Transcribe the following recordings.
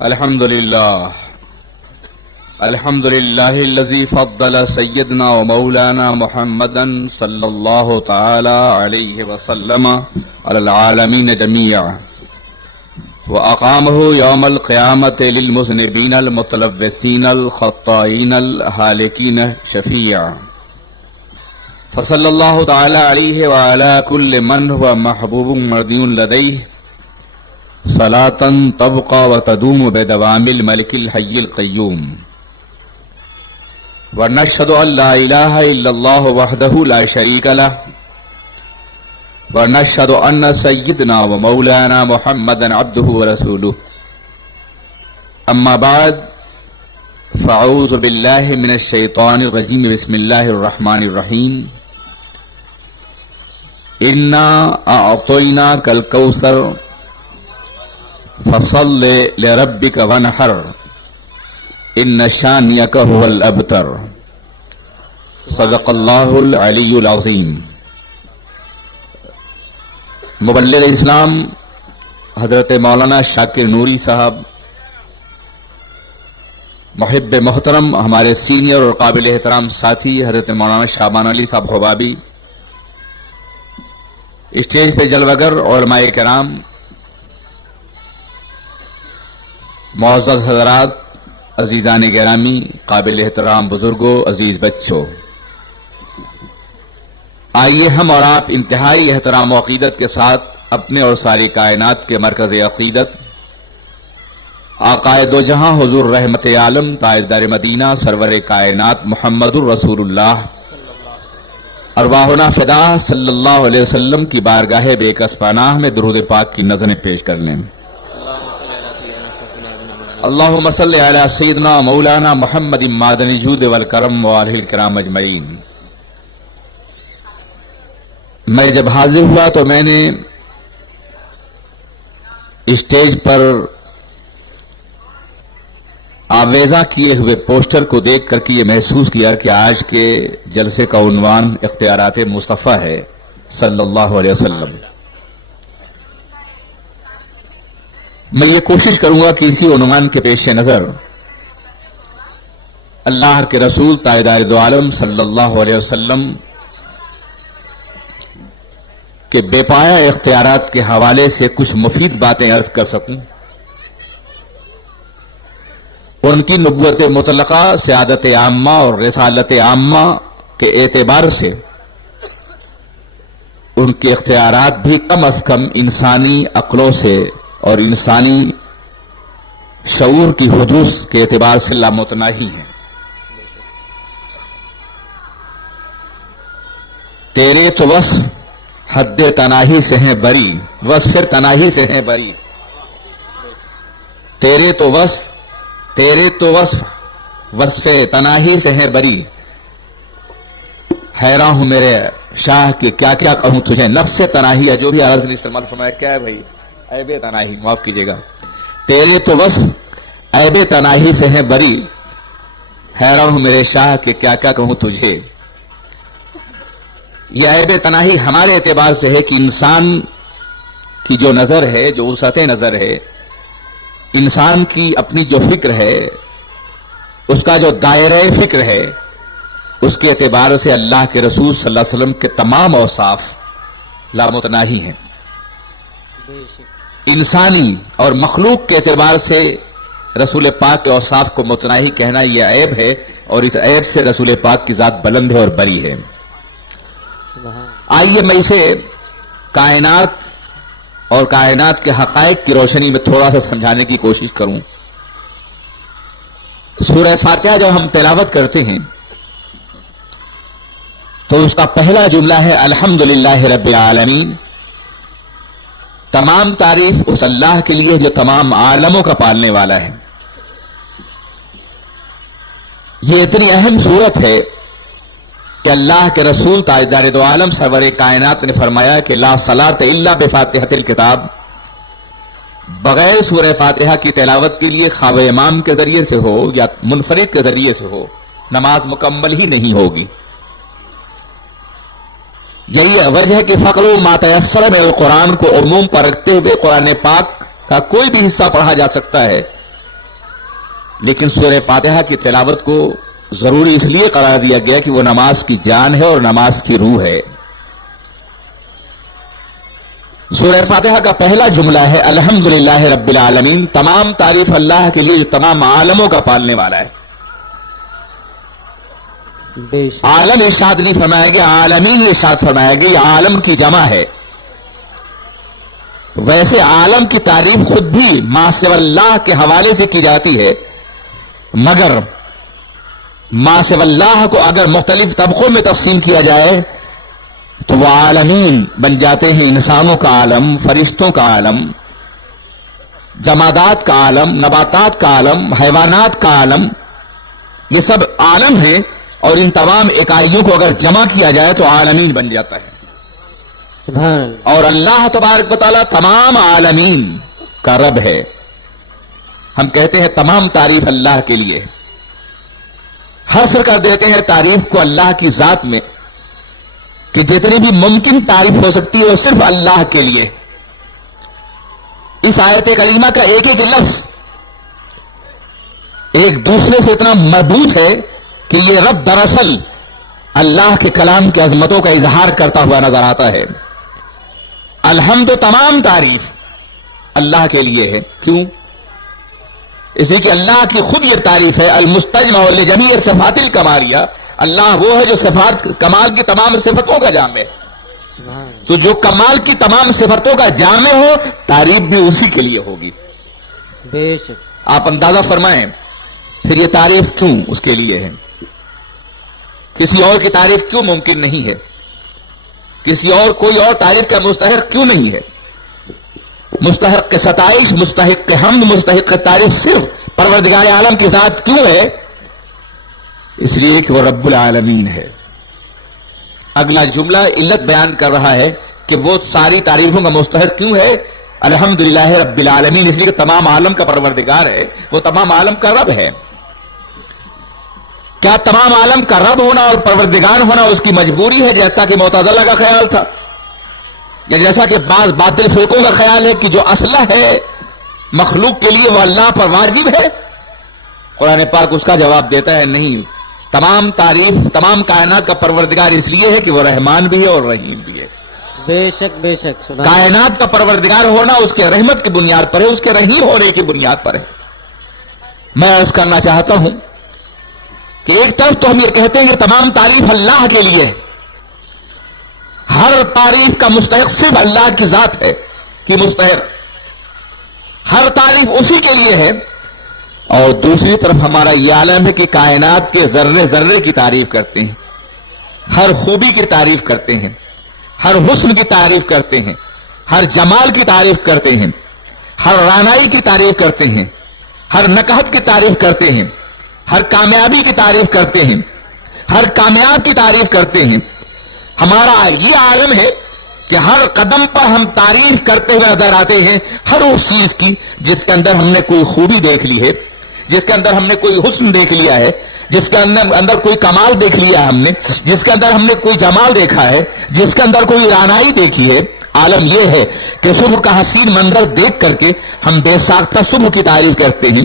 الحمد لله الذي فضل سيدنا ومولانا محمدا صلى الله تعالى عليه وسلم على العالمين جميعا وأقامه يوم القيامة للمذنبين المتلوثين الخطائين الهالكين شفيعا فصلى الله تعالى عليه وعلى كل من هو محبوب مرضي لديه صلاة تبقى وتدوم بدوام الملك الحي القيوم ونشهد أن لا إله إلا الله وحده لا شريك له ونشهد أن سيدنا ومولانا محمدا عبده ورسوله أما بعد فأعوذ بالله من الشيطان الرجيم بسم الله الرحمن الرحيم إنا أعطيناك الكوثر فصل لربك وانحر ان شانئك هو الابتر صدق الله العلی العظیم۔ مبلغ اسلام حضرت مولانا شاکر نوری صاحب، محب محترم ہمارے سینئر اور قابل احترام ساتھی حضرت مولانا شعبان علی صاحب حبابی، اسٹیج پہ جلوگر علماء کرام، معزز حضرات، عزیزان گرامی، قابل احترام بزرگوں، عزیز بچوں، آئیے ہم اور آپ انتہائی احترام و عقیدت کے ساتھ اپنے اور ساری کائنات کے مرکز عقیدت آقائے دو جہاں حضور رحمت عالم تاجدار مدینہ سرور کائنات محمد الرسول اللہ ارواحنا فدا صلی اللہ علیہ وسلم کی بارگاہ بے کس پناہ میں درود پاک کی نظریں پیش کر لیں۔ اللہم صلی علی سیدنا مولانا محمد معدن الجود والکرم وآلہ الکرام اجمعین۔ میں جب حاضر ہوا تو میں نے اسٹیج پر آویزاں کیے ہوئے پوسٹر کو دیکھ کر کے یہ محسوس کیا کہ آج کے جلسے کا عنوان اختیارات مصطفیٰ ہے صلی اللہ علیہ وسلم۔ میں یہ کوشش کروں گا کہ اسی عنوان کے پیش نظر اللہ کے رسول تاجدار دو عالم صلی اللہ علیہ وسلم کے بے پایا اختیارات کے حوالے سے کچھ مفید باتیں عرض کر سکوں، ان کی نبوت مطلقہ، سعادت عامہ اور رسالت عامہ کے اعتبار سے ان کے اختیارات بھی کم از کم انسانی عقلوں سے اور انسانی شعور کی حدوث کے اعتبار سے لامتناہی ہیں۔ تیرے تو وصف حد تناہی سے ہیں بری، وصف تناہی سے ہیں بری، تیرے تو وصف وصف تناہی سے ہیں بری، حیران ہوں میرے شاہ کہ کیا کیا کہوں تجھے، نفس تناہی ہے جو بھی عرض نے استعمال فرمایا، کیا ہے بھائی؟ عیب تناہی، معاف کیجیے گا۔ تیرے تو وصف عیب تناہی سے ہیں بری، حیران ہوں میرے شاہ کہ کیا کیا کہوں تجھے۔ یہ عیب تناہی ہمارے اعتبار سے ہے کہ انسان کی جو نظر ہے، جو وسعت نظر ہے، انسان کی اپنی جو فکر ہے، اس کا جو دائرہ فکر ہے، اس کے اعتبار سے اللہ کے رسول صلی اللہ علیہ وسلم کے تمام اوصاف لامتناہی ہیں۔ انسانی اور مخلوق کے اعتبار سے رسول پاک کے اوصاف کو متناہی کہنا یہ عیب ہے، اور اس عیب سے رسول پاک کی ذات بلند ہے اور بری ہے۔ آئیے میں اسے کائنات اور کائنات کے حقائق کی روشنی میں تھوڑا سا سمجھانے کی کوشش کروں۔ سورہ فاتحہ جب ہم تلاوت کرتے ہیں تو اس کا پہلا جملہ ہے الحمدللہ رب العالمین، تمام تعریف اس اللہ کے لیے جو تمام عالموں کا پالنے والا ہے۔ یہ اتنی اہم صورت ہے کہ اللہ کے رسول تاجدار دو عالم سرور کائنات نے فرمایا کہ لا صلاۃ الا بفاتحۃ الکتاب، بغیر سورہ فاتحہ کی تلاوت کے لیے خواب امام کے ذریعے سے ہو یا منفرد کے ذریعے سے ہو، نماز مکمل ہی نہیں ہوگی۔ یہی وجہ ہے کہ فقروا ما تیسر من القرآن کو عموم پر رکھتے ہوئے قرآن پاک کا کوئی بھی حصہ پڑھا جا سکتا ہے، لیکن سورہ فاتحہ کی تلاوت کو ضروری اس لیے قرار دیا گیا کہ وہ نماز کی جان ہے اور نماز کی روح ہے. سورہ فاتحہ کا پہلا جملہ ہے الحمدللہ رب العالمین. تمام تعریف اللہ کے لیے جو تمام عالموں کا پالنے والا ہے. عالم ارشاد نہیں فرمایا گیا, عالمین ارشاد فرمایا گیا. یہ عالم کی جمع ہے. ویسے عالم کی تعریف خود بھی ما سوی اللہ کے حوالے سے کی جاتی ہے, مگر ما سوی اللہ کو اگر مختلف طبقوں میں تقسیم کیا جائے تو وہ عالمین بن جاتے ہیں. انسانوں کا عالم, فرشتوں کا عالم, جمادات کا عالم, نباتات کا عالم, حیوانات کا عالم, یہ سب عالم ہیں. اور ان تمام اکائیوں کو اگر جمع کیا جائے تو عالمین بن جاتا ہے. سبحان اللہ. اور اللہ تبارک و تعالیٰ تمام عالمین کا رب ہے. ہم کہتے ہیں تمام تعریف اللہ کے لیے. حصر کر دیتے ہیں تعریف کو اللہ کی ذات میں کہ جتنی بھی ممکن تعریف ہو سکتی ہے وہ صرف اللہ کے لیے. اس آیت کریمہ کا ایک ایک لفظ ایک دوسرے سے اتنا مربوط ہے کہ یہ رب دراصل اللہ کے کلام کی عظمتوں کا اظہار کرتا ہوا نظر آتا ہے. الحمد تمام تعریف اللہ کے لیے ہے. کیوں؟ اس لیے کہ اللہ کی خود یہ تعریف ہے المستجمع لجمیع صفات الکمالیہ. اللہ وہ ہے جو صفات کمال کی تمام صفتوں کا جامع ہے. تو جو کمال کی تمام صفتوں کا جامع ہو تعریف بھی اسی کے لیے ہوگی. بے شک. آپ اندازہ فرمائیں پھر یہ تعریف کیوں اس کے لیے ہے. کسی اور کی تعریف کیوں ممکن نہیں ہے؟ کسی اور کوئی اور تعریف کا مستحق کیوں نہیں ہے؟ مستحق ستائش, مستحق حمد, مستحق تعریف صرف پروردگار عالم کے ساتھ کیوں ہے؟ اس لیے کہ وہ رب العالمین ہے. اگلا جملہ علت بیان کر رہا ہے کہ وہ ساری تعریفوں کا مستحق کیوں ہے. الحمدللہ رب العالمین, اس لیے کہ تمام عالم کا پروردگار ہے, وہ تمام عالم کا رب ہے. کیا تمام عالم کا رب ہونا اور پروردگار ہونا اس کی مجبوری ہے جیسا کہ معتزلہ کا خیال تھا, یا جیسا کہ بعض باطل فرقوں کا خیال ہے کہ جو اصلہ ہے مخلوق کے لیے وہ اللہ پر واجب ہے؟ قرآن پاک اس کا جواب دیتا ہے نہیں. تمام تعریف تمام کائنات کا پروردگار اس لیے ہے کہ وہ رحمان بھی ہے اور رحیم بھی ہے. بے شک بے شک. کائنات کا پروردگار ہونا اس کے رحمت کی بنیاد پر ہے, اس کے رحیم ہونے کی بنیاد پر ہے. میں عرض کرنا چاہتا ہوں کہ ایک طرف تو ہم یہ کہتے ہیں کہ تمام تعریف اللہ کے لیے ہے, ہر تعریف کا مستحق صرف اللہ کی ذات ہے کہ مستحق, ہر تعریف اسی کے لیے ہے. اور دوسری طرف ہمارا یہ عالم ہے کہ کائنات کے ذرے ذرے کی تعریف کرتے ہیں, ہر خوبی کی تعریف کرتے ہیں, ہر حسن کی تعریف کرتے ہیں, ہر جمال کی تعریف کرتے ہیں, ہر رانائی کی تعریف کرتے ہیں, ہر نکہت کی تعریف کرتے ہیں, ہر کامیابی کی تعریف کرتے ہیں, ہر کامیاب کی تعریف کرتے ہیں. ہمارا یہ عالم ہے کہ ہر قدم پر ہم تعریف کرتے ہوئے نظر آتے ہیں ہر اس چیز کی جس کے اندر ہم نے کوئی خوبی دیکھ لی ہے, جس کے اندر ہم نے کوئی حسن دیکھ لیا ہے, جس کے اندر کوئی کمال دیکھ لیا ہے ہم نے, جس کے اندر ہم نے کوئی جمال دیکھا ہے, جس کے اندر کوئی رانائی دیکھی ہے. عالم یہ ہے کہ صبح کا حسین منظر دیکھ کر کے ہم بے ساختہ صبح کی تعریف کرتے ہیں.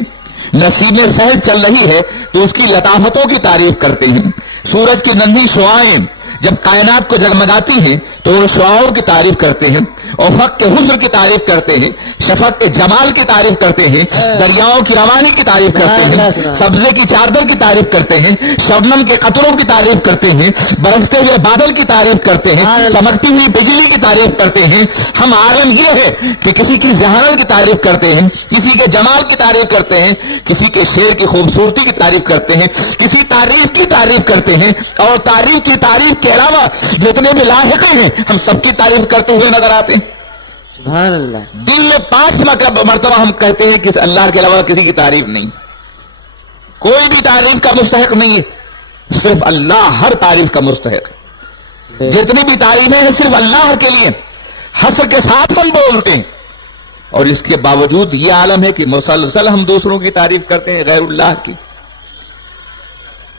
نسیمیں سہل چل رہی ہے تو اس کی لطافتوں کی تعریف کرتے ہیں. سورج کی ننھی شعاعیں جب کائنات کو جگمگاتی ہیں تو ان شعاعوں کی تعریف کرتے ہیں, افق کے حسن کی تعریف کرتے ہیں, شفق کے جمال کی تعریف کرتے ہیں, دریاؤں کی روانی کی تعریف کرتے ہیں, سبزے کی چادر کی تعریف کرتے ہیں, شبنم کے قطروں کی تعریف کرتے ہیں, برستے ہوئے بادل کی تعریف کرتے ہیں, چمکتی ہوئی بجلی کی تعریف کرتے ہیں. ہم عالم یہ ہے کہ کسی کی ذہانت کی تعریف کرتے ہیں, کسی کے جمال کی تعریف کرتے ہیں, کسی کے شعر کی خوبصورتی کی تعریف کرتے ہیں, کسی تعریف کی تعریف کرتے ہیں, اور تعریف کی تعریف کے علاوہ جتنے بھی لاحق ہیں ہم سب کی تعریف کرتے ہوئے نظر آتے ہیں. سبحان اللہ. دن میں 5 مرتبہ ہم کہتے ہیں کہ اللہ کے علاوہ کسی کی تعریف نہیں, کوئی بھی تعریف کا مستحق نہیں ہے, صرف اللہ ہر تعریف کا مستحق. جتنی بھی تعریفیں ہیں صرف اللہ کے لیے, حسر کے ساتھ ہم بولتے ہیں. اور اس کے باوجود یہ عالم ہے کہ مسلسل ہم دوسروں کی تعریف کرتے ہیں غیر اللہ کی.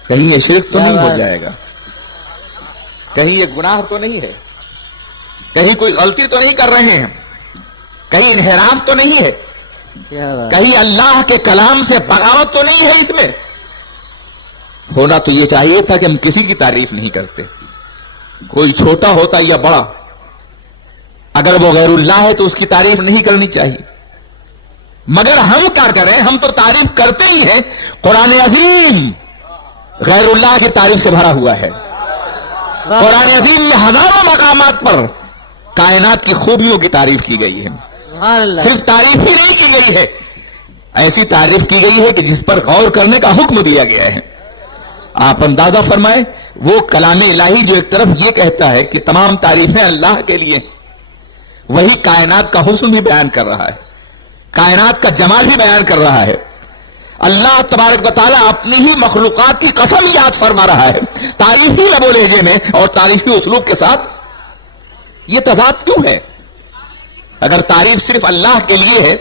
کہیں یہ شرک تو نہیں ہو جائے گا, کہیں یہ گناہ تو نہیں ہے, کہیں کوئی غلطی تو نہیں کر رہے ہیں, کہیں انحراف تو نہیں ہے. کیا بات کہیں اللہ کے کلام سے بغاوت تو نہیں ہے اس میں؟ ہونا تو یہ چاہیے تھا کہ ہم کسی کی تعریف نہیں کرتے، کوئی چھوٹا ہوتا یا بڑا، اگر وہ غیر اللہ ہے تو اس کی تعریف نہیں کرنی چاہیے، مگر ہم کیا کریں؟ ہم تو تعریف کرتے ہی ہیں۔ قرآن عظیم غیر اللہ کی تعریف سے بھرا ہوا ہے۔ قرآن عظیم میں ہزاروں مقامات پر کائنات کی خوبیوں کی تعریف کی گئی ہے، سبحان اللہ صرف تعریف ہی نہیں کی گئی ہے، ایسی تعریف کی گئی ہے کہ جس پر غور کرنے کا حکم دیا گیا ہے۔ آپ اندازہ فرمائیں، وہ کلام الہی جو ایک طرف یہ کہتا ہے کہ تمام تعریفیں اللہ کے لیے، وہی کائنات کا حسن بھی بیان کر رہا ہے، کائنات کا جمال بھی بیان کر رہا ہے۔ اللہ تبارک و تعالیٰ اپنی ہی مخلوقات کی قسم یاد فرما رہا ہے، تعریفی لب و لہجے میں اور تعریفی اسلوب کے ساتھ۔ یہ تضاد کیوں ہے؟ اگر تعریف صرف اللہ کے لیے ہے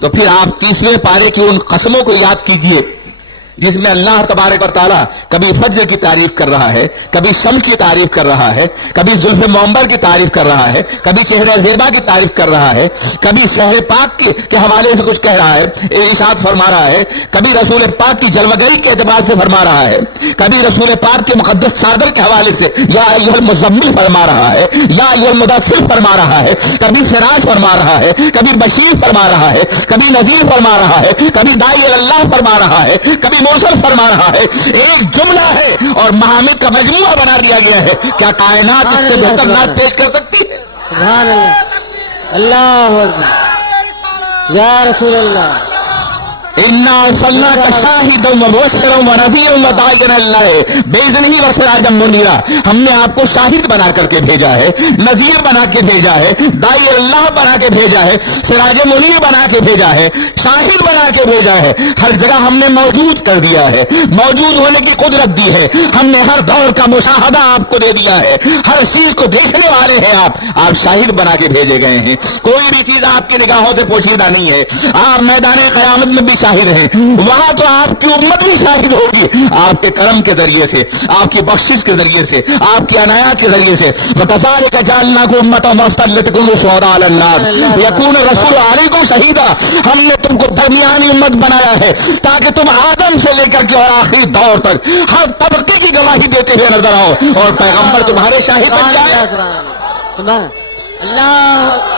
تو پھر آپ 30ویں پارے کی ان قسموں کو یاد کیجئے جس میں اللہ تبارک و تعالیٰ کبھی فجر کی تعریف کر رہا ہے، کبھی شمس کی تعریف کر رہا ہے، کبھی زلف معمر کی تعریف کر رہا ہے، کبھی چہرہ زیبا کی تعریف کر رہا ہے، کبھی شہر پاک کے حوالے سے کچھ کہہ رہا ہے، ارشاد فرما رہا ہے، کبھی رسول پاک کی جلوگری کے اعتبار سے فرما رہا ہے، کبھی رسول پاک کے مقدس چادر کے حوالے سے یا ایھا المزمل فرما رہا ہے، یا ایھا المدثر فرما رہا ہے، کبھی سراج فرما رہا ہے، کبھی بشیر فرما رہا ہے، کبھی نذیر فرما رہا ہے، کبھی داعی اللہ فرما رہا ہے، کبھی موصل فرما رہا ہے۔ ایک جملہ ہے اور محامد کا مجموعہ بنا دیا گیا ہے۔ کیا کائنات اس سے بہتر نعت پیش کر سکتی ہے؟ سبحان اللہ اللہ اکبر یا رسول اللہ انا ارسلناک شاہدا ومبشرا ونذیرا وداعیا الی اللہ باذنہ وسراجا منیرا۔ ہم نے آپ کو شاہد بنا کر کے بھیجا ہے، نذیر بنا کے بھیجا ہے، داعی اللہ بنا کے بھیجا ہے، سراج منیر بنا کے بھیجا ہے، شاہد بنا کے بھیجا ہے۔ ہر جگہ ہم نے موجود کر دیا ہے، موجود ہونے کی قدرت دی ہے۔ ہم نے ہر دور کا مشاہدہ آپ کو دے دیا ہے، ہر چیز کو دیکھنے والے ہیں آپ شاہد بنا کے بھیجے گئے ہیں۔ کوئی بھی چیز آپ کی نگاہوں سے پوشیدہ نہیں ہے۔ آپ میدان قیامت میں بھی شاہد ہیں، وہاں تو آپ کی امت بھی شاہد ہوگی، آپ کے کرم کے ذریعے سے، آپ کی بخشش کے ذریعے سے، آپ کی عنایات کے ذریعے سے۔ وَكَذَلِكَ جَعَلْنَاكُمْ أُمَّةً وَسَطًا لِتَكُونُوا شُهَدَاءَ عَلَى النَّاسِ وَيَكُونَ الرَّسُولُ عَلَيْكُمْ شَهِيدًا۔ ہم نے تم کو درمیانی امت بنایا ہے تاکہ تم آدم سے لے کر کے اور آخری دور تک ہر طبقے کی گواہی دیتے ہوئے نظر آؤ اور پیغمبر تمہارے شاہد بن جائے۔ سبحان اللہ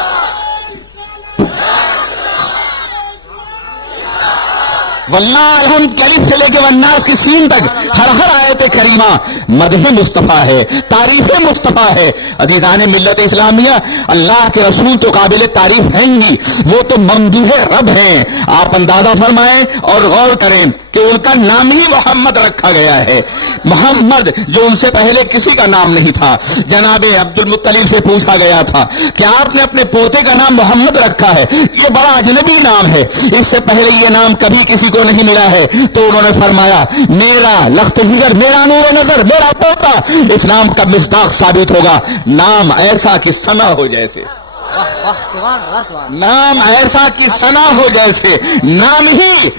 واللہ الحمد کی الف سے لے کے والناس کی سین تک ہر آیت کریمہ مدح مصطفیٰ ہے، تعریف مصطفیٰ ہے۔ عزیزان ملت اسلامیہ، اللہ کے رسول تو قابل تعریف ہیں ہی، وہ تو ممدوح رب ہیں۔ آپ اندازہ فرمائیں اور غور کریں کہ ان کا نام ہی محمد رکھا گیا ہے، محمد جو ان سے پہلے کسی کا نام نہیں تھا۔ جناب عبد المطلب سے پوچھا گیا تھا کہ آپ نے اپنے پوتے کا نام محمد رکھا ہے، یہ بڑا اجنبی نام ہے، اس سے پہلے یہ نام کبھی کسی کو نہیں ملا ہے۔ تو انہوں نے فرمایا میرا لخت جگر، میرا نور نظر، میرا پوتا اس نام کا مصداق ثابت ہوگا۔ نام ایسا کہ ثنا ہو جیسے، نام ایسا کہ ثنا ہو جیسے، نام ہی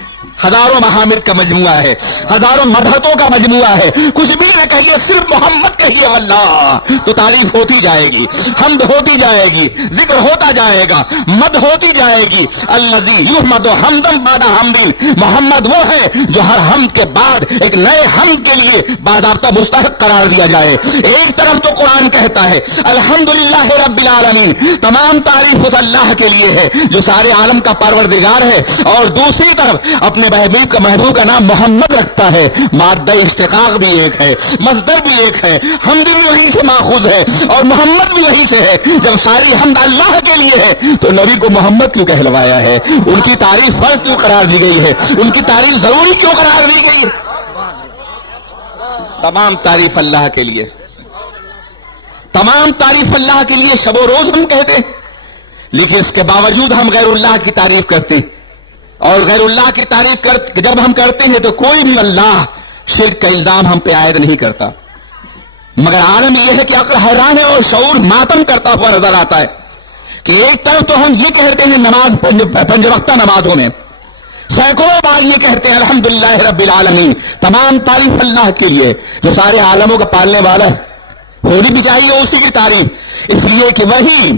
ہزاروں محامد کا مجموعہ ہے، ہزاروں مدحتوں کا مجموعہ ہے۔ کچھ بھی نہ کہیے، صرف محمد کہیے واللہ، تو تعریف ہوتی جائے گی، حمد ہوتی جائے گی، ذکر ہوتا جائے گا، مد ہوتی جائے گی۔ الذی یحمد حمدا بعد حمد، محمد وہ ہے جو ہر حمد کے بعد ایک نئے حمد کے لیے باضابطہ مستحق قرار دیا جائے۔ ایک طرف تو قرآن کہتا ہے الحمدللہ رب العالمین، تمام تعریف اس اللہ کے لیے ہے جو سارے عالم کا پروردگار ہے، اور دوسری طرف اپنے محبوب کا نام محمد رکھتا ہے۔ مادہ اشتقاق بھی ایک ہے، مصدر بھی ایک ہے، حمد بھی وہیں سے ماخوذ ہے اور محمد بھی وہیں سے ہے۔ جب ساری حمد اللہ کے لیے ہے تو نبی کو محمد کیوں کہلوایا ہے؟ ان کی تعریف فرض کیوں قرار دی گئی ہے؟ ان کی تعریف ضروری کیوں قرار دی گئی ہے؟ تمام تعریف اللہ کے لیے، تمام تعریف اللہ کے لیے شب و روز ہم کہتے ہیں، لیکن اس کے باوجود ہم غیر اللہ کی تعریف کرتے ہیں، اور غیر اللہ کی تعریف جب ہم کرتے ہیں تو کوئی بھی اللہ شرک کا الزام ہم پہ عائد نہیں کرتا، مگر عالم یہ ہے کہ عقل حیران ہے اور شعور ماتم کرتا ہوا نظر آتا ہے کہ ایک طرف تو ہم یہ کہتے ہیں نماز پنج وقتہ نمازوں میں سینکڑوں بار یہ کہتے ہیں الحمدللہ رب العالمین، تمام تعریف اللہ کے لیے جو سارے عالموں کا پالنے والا ہے، ہونی بھی چاہیے اسی کی تعریف، اس لیے کہ وہی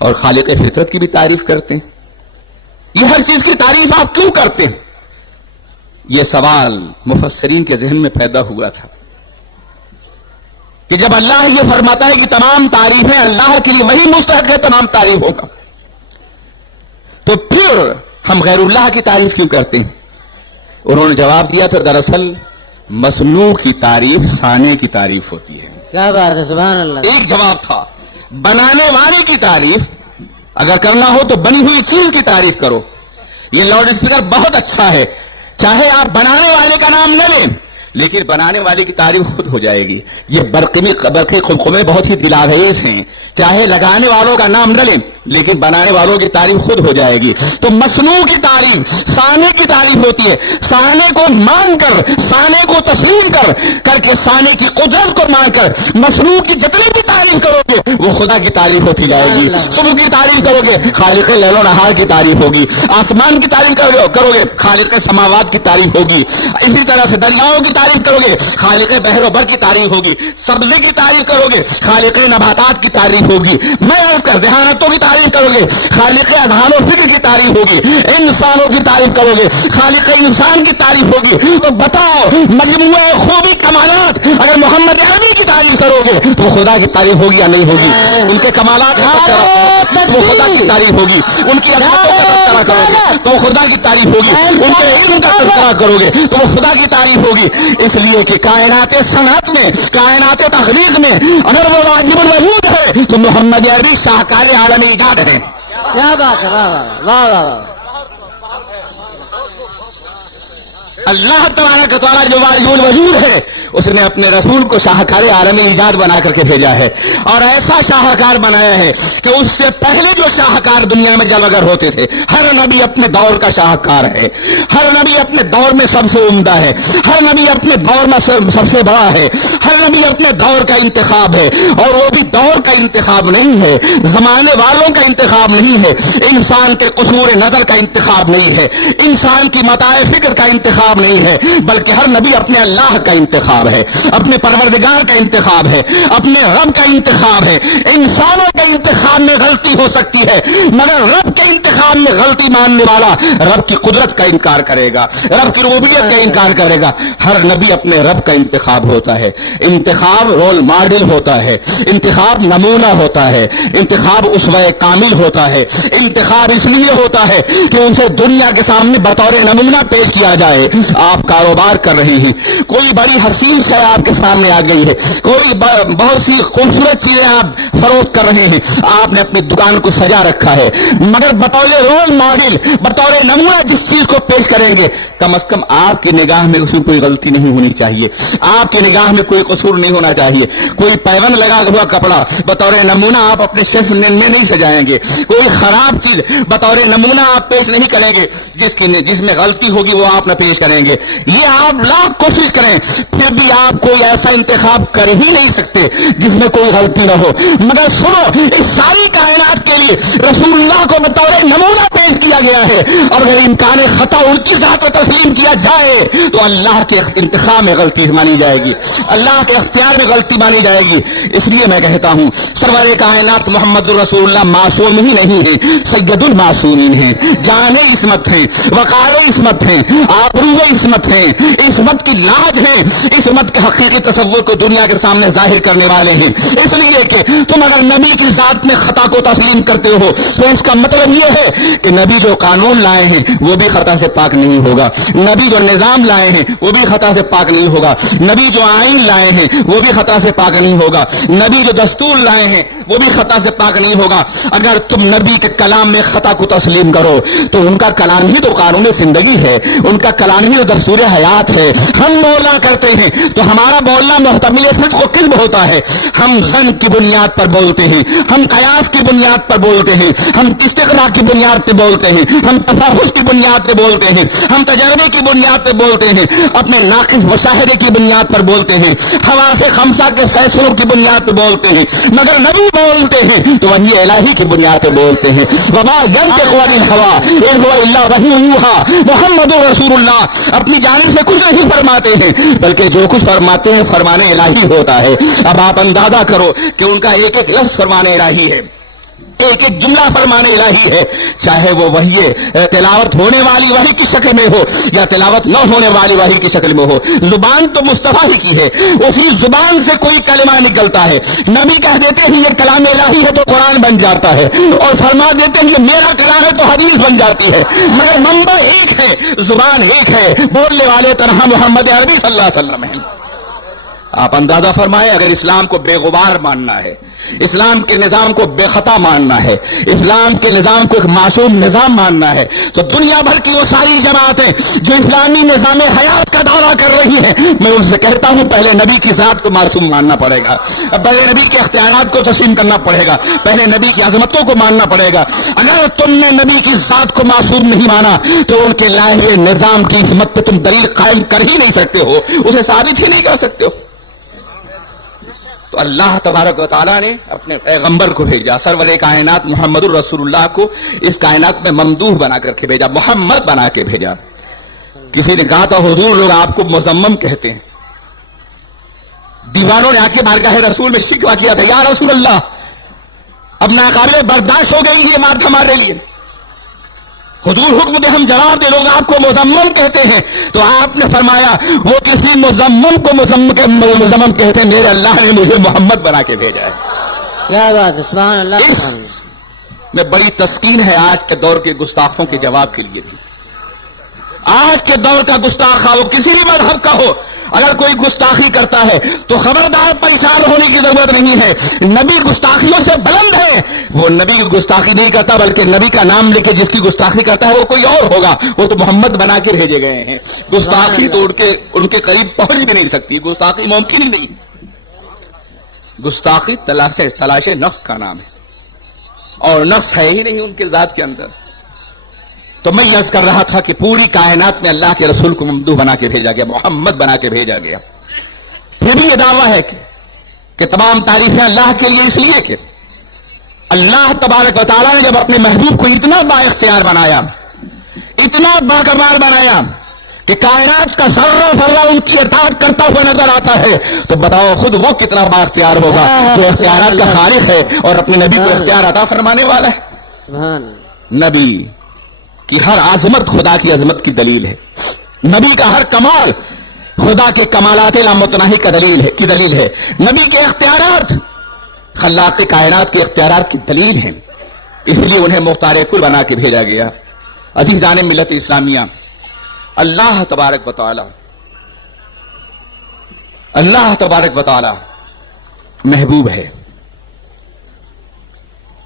اور خالق فطرت کی بھی تعریف کرتے ہیں. یہ ہر چیز کی تعریف آپ کیوں کرتے ہیں؟ یہ سوال مفسرین کے ذہن میں پیدا ہوا تھا کہ جب اللہ یہ فرماتا ہے کہ تمام تعریفیں اللہ کے لیے، وہی مستحق ہے تمام تعریفوں کا، تو پھر ہم غیر اللہ کی تعریف کیوں کرتے ہیں؟ انہوں نے جواب دیا تھا دراصل مصنوع کی تعریف صانع کی تعریف ہوتی ہے. کیا بات ہے، سبحان اللہ. ایک جواب تھا بنانے والے کی تعریف اگر کرنا ہو تو بنی ہوئی چیز کی تعریف کرو. یہ لاؤڈ اسپیکر بہت اچھا ہے، چاہے آپ بنانے والے کا نام نہ لیں لیکن بنانے والے کی تعریف خود ہو جائے گی. یہ برقی خلقمے بہت ہی دلاویز ہیں، چاہے لگانے والوں کا نام نہ لیں لیکن بنانے والوں کی تعریف خود ہو جائے گی. تو مصنوع کی تعریف صانع کی تعریف ہوتی ہے. صانع کو مان کر، صانع کو تسلیم کر کے صانع کی قدرت کو مان کر مصنوع کی جتنی بھی تعریف کرو گے وہ خدا کی تعریف ہوتی جائے گی. صبح کی تعریف کرو گے خالق لیل و نہار کی تعریف ہوگی، آسمان کی تعریف کرو گے خالق سماوات کی تعریف ہوگی، اسی طرح سے دریاؤں کی تعریف کرو گے خالق بحر و بر کی تعریف ہوگی، سبزے کی تعریف کرو گے خالق نباتات کی تعریف ہوگی، میں عرض کر ذہانتوں کی تعریف کرو گے خالق اذہان و فکر کی تعریف ہوگی، انسانوں کی تعریف کرو گے خالق انسان کی تعریف ہوگی. تو بتاؤ مجموعہ خوبی کمالات اگر محمد عربی کی تعریف کرو گے تو خدا کی تعریف ہوگی یا نہیں ہوگی؟ ان کے کمالات تو خدا کی تعریف ہوگی، ان کی عظمتوں کا تذکرہ کرو گے تو خدا کی تعریف ہوگی، ان کے علم کا تذکرہ کرو گے تو وہ خدا کی تعریف ہوگی. اس لیے کہ کائنات صنعت میں، کائنات تخلیق میں اگر وہ واجب الوجود ہے تو محمد عربی شاہکار عالم ایجاد ہے. کیا بات ہے، واہ واہ واہ واہ واہ. اللہ تبارک و تعالیٰ جو واجب الوجود ہے اس نے اپنے رسول کو شاہکار عالم ایجاد بنا کر کے بھیجا ہے، اور ایسا شاہکار بنایا ہے کہ اس سے پہلے جو شاہکار دنیا میں جلوگر ہوتے تھے، ہر نبی اپنے دور کا شاہکار ہے، ہر نبی اپنے دور میں سب سے عمدہ ہے، ہر نبی اپنے دور میں سب سے بڑا ہے، ہر نبی اپنے دور کا انتخاب ہے، اور وہ بھی دور کا انتخاب نہیں ہے، زمانے والوں کا انتخاب نہیں ہے، انسان کے قصور نظر کا انتخاب نہیں ہے، انسان کی متاع فکر کا انتخاب نہیں ہے، بلکہ ہر نبی اپنے اللہ کا انتخاب ہے، اپنے پروردگار کا انتخاب ہے، اپنے رب کا انتخاب ہے. انسانوں کے انتخاب میں غلطی ہو سکتی ہے مگر رب کے انتخاب میں غلطی ماننے والا رب کی قدرت کا انکار کرے گا، رب کی ربوبیت کا انکار کرے گا. ہر نبی اپنے رب کا انتخاب ہوتا ہے، انتخاب رول ماڈل ہوتا ہے، انتخاب نمونہ ہوتا ہے، انتخاب اسوہ کامل ہوتا ہے، انتخاب اس لیے ہوتا ہے کہ اسے دنیا کے سامنے بطور نمونہ پیش کیا جائے. آپ کاروبار کر رہے ہیں، کوئی بڑی حسین شے آپ کے سامنے آ گئی ہے، کوئی بہت سی خوبصورت چیزیں آپ فروخت کر رہے ہیں، آپ نے اپنی دکان کو سجا رکھا ہے، مگر بطور رول ماڈل، بطور نمونہ جس چیز کو پیش کریں گے کم از کم آپ کی نگاہ میں اس میں کوئی غلطی نہیں ہونی چاہیے، آپ کی نگاہ میں کوئی قصور نہیں ہونا چاہیے. کوئی پیوند لگا ہوا کپڑا بطور نمونہ آپ اپنے شیلف میں نہیں سجائیں گے، کوئی خراب چیز بطور نمونہ آپ پیش نہیں کریں گے، جس میں غلطی ہوگی وہ آپ نہ پیش کریں گے. یہ آپ لاکھ کوشش کریں پھر بھی آپ کوئی ایسا انتخاب کر ہی نہیں سکتے جس میں کوئی غلطی نہ ہو. مگر سنو، اس ساری کائنات کے لیے رسول اللہ کو بطور نمونہ پیش کیا گیا ہے، اور اگر امکان خطا ان کی ذات کو تسلیم کیا جائے تو اللہ کے انتخاب میں غلطی مانی جائے گی، اللہ کے اختیار میں غلطی مانی جائے گی. اس لیے میں کہتا ہوں سرور کائنات محمد الرسول اللہ معصوم ہی نہیں ہے، سید المعصومین ہیں، جان عصمت ہیں، وقار عصمت ہیں، آبرو عصمت ہیں، عصمت کی لاج ہیں، عصمت کے حقیقی تصور کو دنیا کے سامنے ظاہر کرنے والے ہیں. اس لیے کہ تم اگر نبی کی ذات میں خطا کو تسلیم کرتے ہو تو اس کا مطلب یہ ہے کہ نبی جو قانون لائے ہیں وہ بھی خطا سے پاک نہیں ہوگا، نبی جو نظام لائے ہیں وہ بھی خطا سے پاک نہیں ہوگا، نبی جو آئین لائے ہیں وہ بھی خطا سے پاک نہیں ہوگا، نبی جو دستور لائے ہیں وہ بھی خطا سے پاک نہیں ہوگا. اگر تم نبی کے کلام میں خطا کو تسلیم کرو تو ان کا کلام ہی تو قانون زندگی ہے، ان کا کلام ہی تو دستور حیات ہے. ہم بولنا کرتے ہیں تو ہمارا بولنا محتمل صدق و کذب ہوتا ہے، ہم ظن کی بنیاد پر بولتے ہیں، ہم قیاس کی بنیاد پر بولتے ہیں، ہم استقراء کی بنیاد پہ بولتے ہیں، ہم تفحص کی بنیاد پہ بولتے ہیں، ہم تجربے کی بنیاد پہ بولتے ہیں، اپنے ناقص مشاہدے کی بنیاد پر بولتے ہیں، حواس خمسہ کے فیصلوں کی بنیاد پہ بولتے ہیں. مگر نبی بولتے ہیں تو وحی الہی کی بنیاد پہ بولتے ہیں. وما ينطق عن الهوى ان هو الا وحی یوحى. محمد رسول اللہ اپنی جانب سے کچھ نہیں فرماتے ہیں بلکہ جو کچھ فرماتے ہیں فرمان الہی ہوتا ہے. اب آپ اندازہ کرو کہ ان کا ایک ایک لفظ فرمان الہی ہے، ایک ایک جملہ فرمان الہی ہے، چاہے وہ وحی تلاوت ہونے والی وحی کی شکل میں ہو یا تلاوت نہ ہونے والی وحی کی شکل میں ہو، زبان تو مصطفیٰ ہی کی ہے، اسی زبان سے کوئی کلمہ نکلتا ہے، نبی کہہ دیتے ہیں یہ کلام الہی ہے تو قرآن بن جاتا ہے، اور فرما دیتے ہیں یہ میرا کلام ہے تو حدیث بن جاتی ہے، مگر منبع ایک ہے، زبان ایک ہے، بولنے والے تنہا محمد عربی صلی اللہ علیہ وسلم ہیں۔ آپ اندازہ فرمائیں، اگر اسلام کو بے غبار ماننا ہے، اسلام کے نظام کو بے خطا ماننا ہے، اسلام کے نظام کو ایک معصوم نظام ماننا ہے، تو دنیا بھر کی وہ ساری جماعتیں جو اسلامی نظام حیات کا دعویٰ کر رہی ہیں، میں ان سے کہتا ہوں پہلے نبی کی ذات کو معصوم ماننا پڑے گا، پہلے نبی کے اختیارات کو تسلیم کرنا پڑے گا، پہلے نبی کی عظمتوں کو ماننا پڑے گا۔ اگر تم نے نبی کی ذات کو معصوم نہیں مانا تو ان کے لائے ہوئے نظام کی عظمت پہ تم دلیل قائم کر ہی نہیں سکتے ہو، اسے ثابت ہی نہیں کر سکتے ہو۔ تو اللہ تبارک و تعالیٰ نے اپنے پیغمبر کو بھیجا، سرور کائنات محمد الرسول اللہ کو اس کائنات میں ممدوح بنا کر کے بھیجا، محمد بنا کے بھیجا۔ کسی نے کہا تھا حضور لوگ آپ کو مزمم کہتے ہیں، دیوانوں نے آ کے بارگاہ رسول میں شکوہ کیا تھا، یا رسول اللہ اب ناقابل برداشت ہو گئی یہ بات ہمارے لیے، حضور حکم دے ہم جواب دے، لوگ آپ کو مزمم کہتے ہیں۔ تو آپ نے فرمایا وہ کسی مزمم کو مزمم کہتے ہیں، میرے اللہ نے مجھے محمد بنا کے بھیجا ہے۔ کیا بات ہے، سبحان اللہ اس سبحان اللہ۔ میں بڑی تسکین ہے آج کے دور کے گستاخوں کے جواب کے لیے بھی۔ آج کے دور کا گستاخ وہ کسی بھی مذہب کا ہو، اگر کوئی گستاخی کرتا ہے تو خبردار پریشان ہونے کی ضرورت نہیں ہے، نبی گستاخیوں سے بلند ہے، وہ نبی کی گستاخی نہیں کرتا بلکہ نبی کا نام لے کے جس کی گستاخی کرتا ہے وہ کوئی اور ہوگا، وہ تو محمد بنا کے بھیجے گئے ہیں۔ گستاخی تو ان کے قریب پہنچ بھی نہیں سکتی، گستاخی ممکن ہی نہیں۔ گستاخی تلاش نفس کا نام ہے، اور نفس ہے ہی نہیں ان کے ذات کے اندر۔ تو میں یہ عرض کر رہا تھا کہ پوری کائنات میں اللہ کے رسول کو ممدوح بنا کے بھیجا گیا، محمد بنا کے بھیجا گیا۔ پھر بھی یہ دعویٰ ہے کہ تمام تعریفیں اللہ کے لیے، اس لیے کہ اللہ تبارک و تعالیٰ نے جب اپنے محبوب کو اتنا با اختیار بنایا، اتنا باکمال بنایا کہ کائنات کا ذرہ ذرہ ان کی اطاعت کرتا ہوا نظر آتا ہے، تو بتاؤ خود وہ کتنا با اختیار ہوگا جو اختیارات کا خالق ہے اور اپنے نبی کو اختیار عطا فرمانے والا ہے۔ سبحان اللہ۔ نبی کی ہر عظمت خدا کی عظمت کی دلیل ہے، نبی کا ہر کمال خدا کے کمالات لامتناہی کی دلیل ہے، نبی کے اختیارات خلاق کائنات کے اختیارات کی دلیل ہیں، اس لیے انہیں مختار کل بنا کے بھیجا گیا۔ عزیزان ملت اسلامیہ، اللہ تبارک و تعالی محبوب ہے۔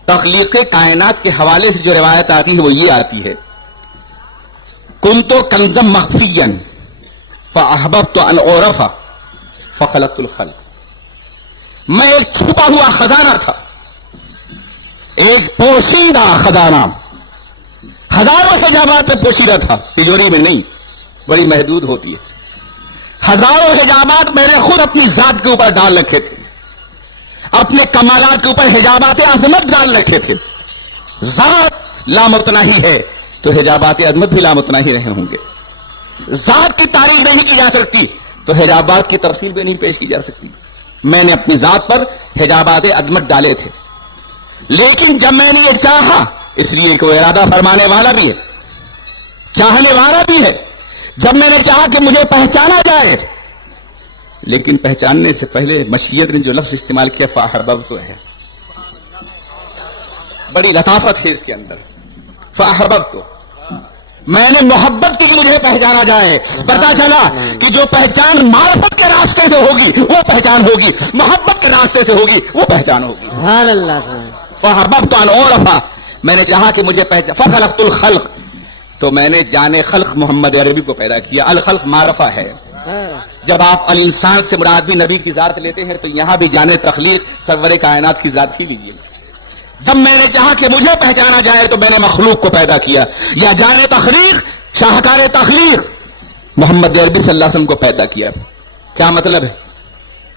تخلیق کائنات کے حوالے سے جو روایت آتی ہے وہ یہ آتی ہے، کنتو کنزم مخفیا فاحببت ان اعرف فخلقت الخلق، میں ایک چھپا ہوا خزانہ تھا، ایک پوشیدہ خزانہ، ہزاروں حجابات میں پوشیدہ تھا، تجوری میں نہیں، بڑی محدود ہوتی ہے۔ ہزاروں حجابات میں نے خود اپنی ذات کے اوپر ڈال رکھے تھے، اپنے کمالات کے اوپر حجابات عظمت ڈال رکھے تھے۔ ذات لامتناہی ہے تو حجابات عظمت بھی لامتناہی رہے ہوں گے، ذات کی تعریف نہیں کی جا سکتی تو حجابات کی تفصیل بھی نہیں پیش کی جا سکتی۔ میں نے اپنی ذات پر حجابات عظمت ڈالے تھے، لیکن جب میں نے یہ چاہا، اس لیے کوئی ارادہ فرمانے والا بھی ہے، چاہنے والا بھی ہے، جب میں نے چاہا کہ مجھے پہچانا جائے، لیکن پہچاننے سے پہلے مشیت نے جو لفظ استعمال کیا فاحببت ہے، بڑی لطافت ہے اس کے اندر۔ فاحببت، میں نے محبت کی کہ مجھے پہچانا جائے۔ پتا چلا کہ جو پہچان معرفت کے راستے سے ہوگی وہ پہچان ہوگی، محبت کے راستے سے ہوگی وہ پہچان ہوگی۔ سبحان اللہ سبحان اللہ۔ فاحببت ان اعرف، میں نے چاہا کہ مجھے پہچان، فخلقت الخلق، تو میں نے جانے خلق محمد عربی کو پیدا کیا۔ الخلق معرفہ ہے، جب آپ الانسان سے مراد بھی نبی کی ذات لیتے ہیں تو یہاں بھی جانے تخلیق سرور کائنات کی ذات ہی لیجیے۔ جب میں نے چاہا کہ مجھے پہچانا جائے تو میں نے مخلوق کو پیدا کیا، یا جانے تخلیق شاہکار تخلیق محمد عربی صلی اللہ علیہ وسلم کو پیدا کیا۔ کیا مطلب ہے؟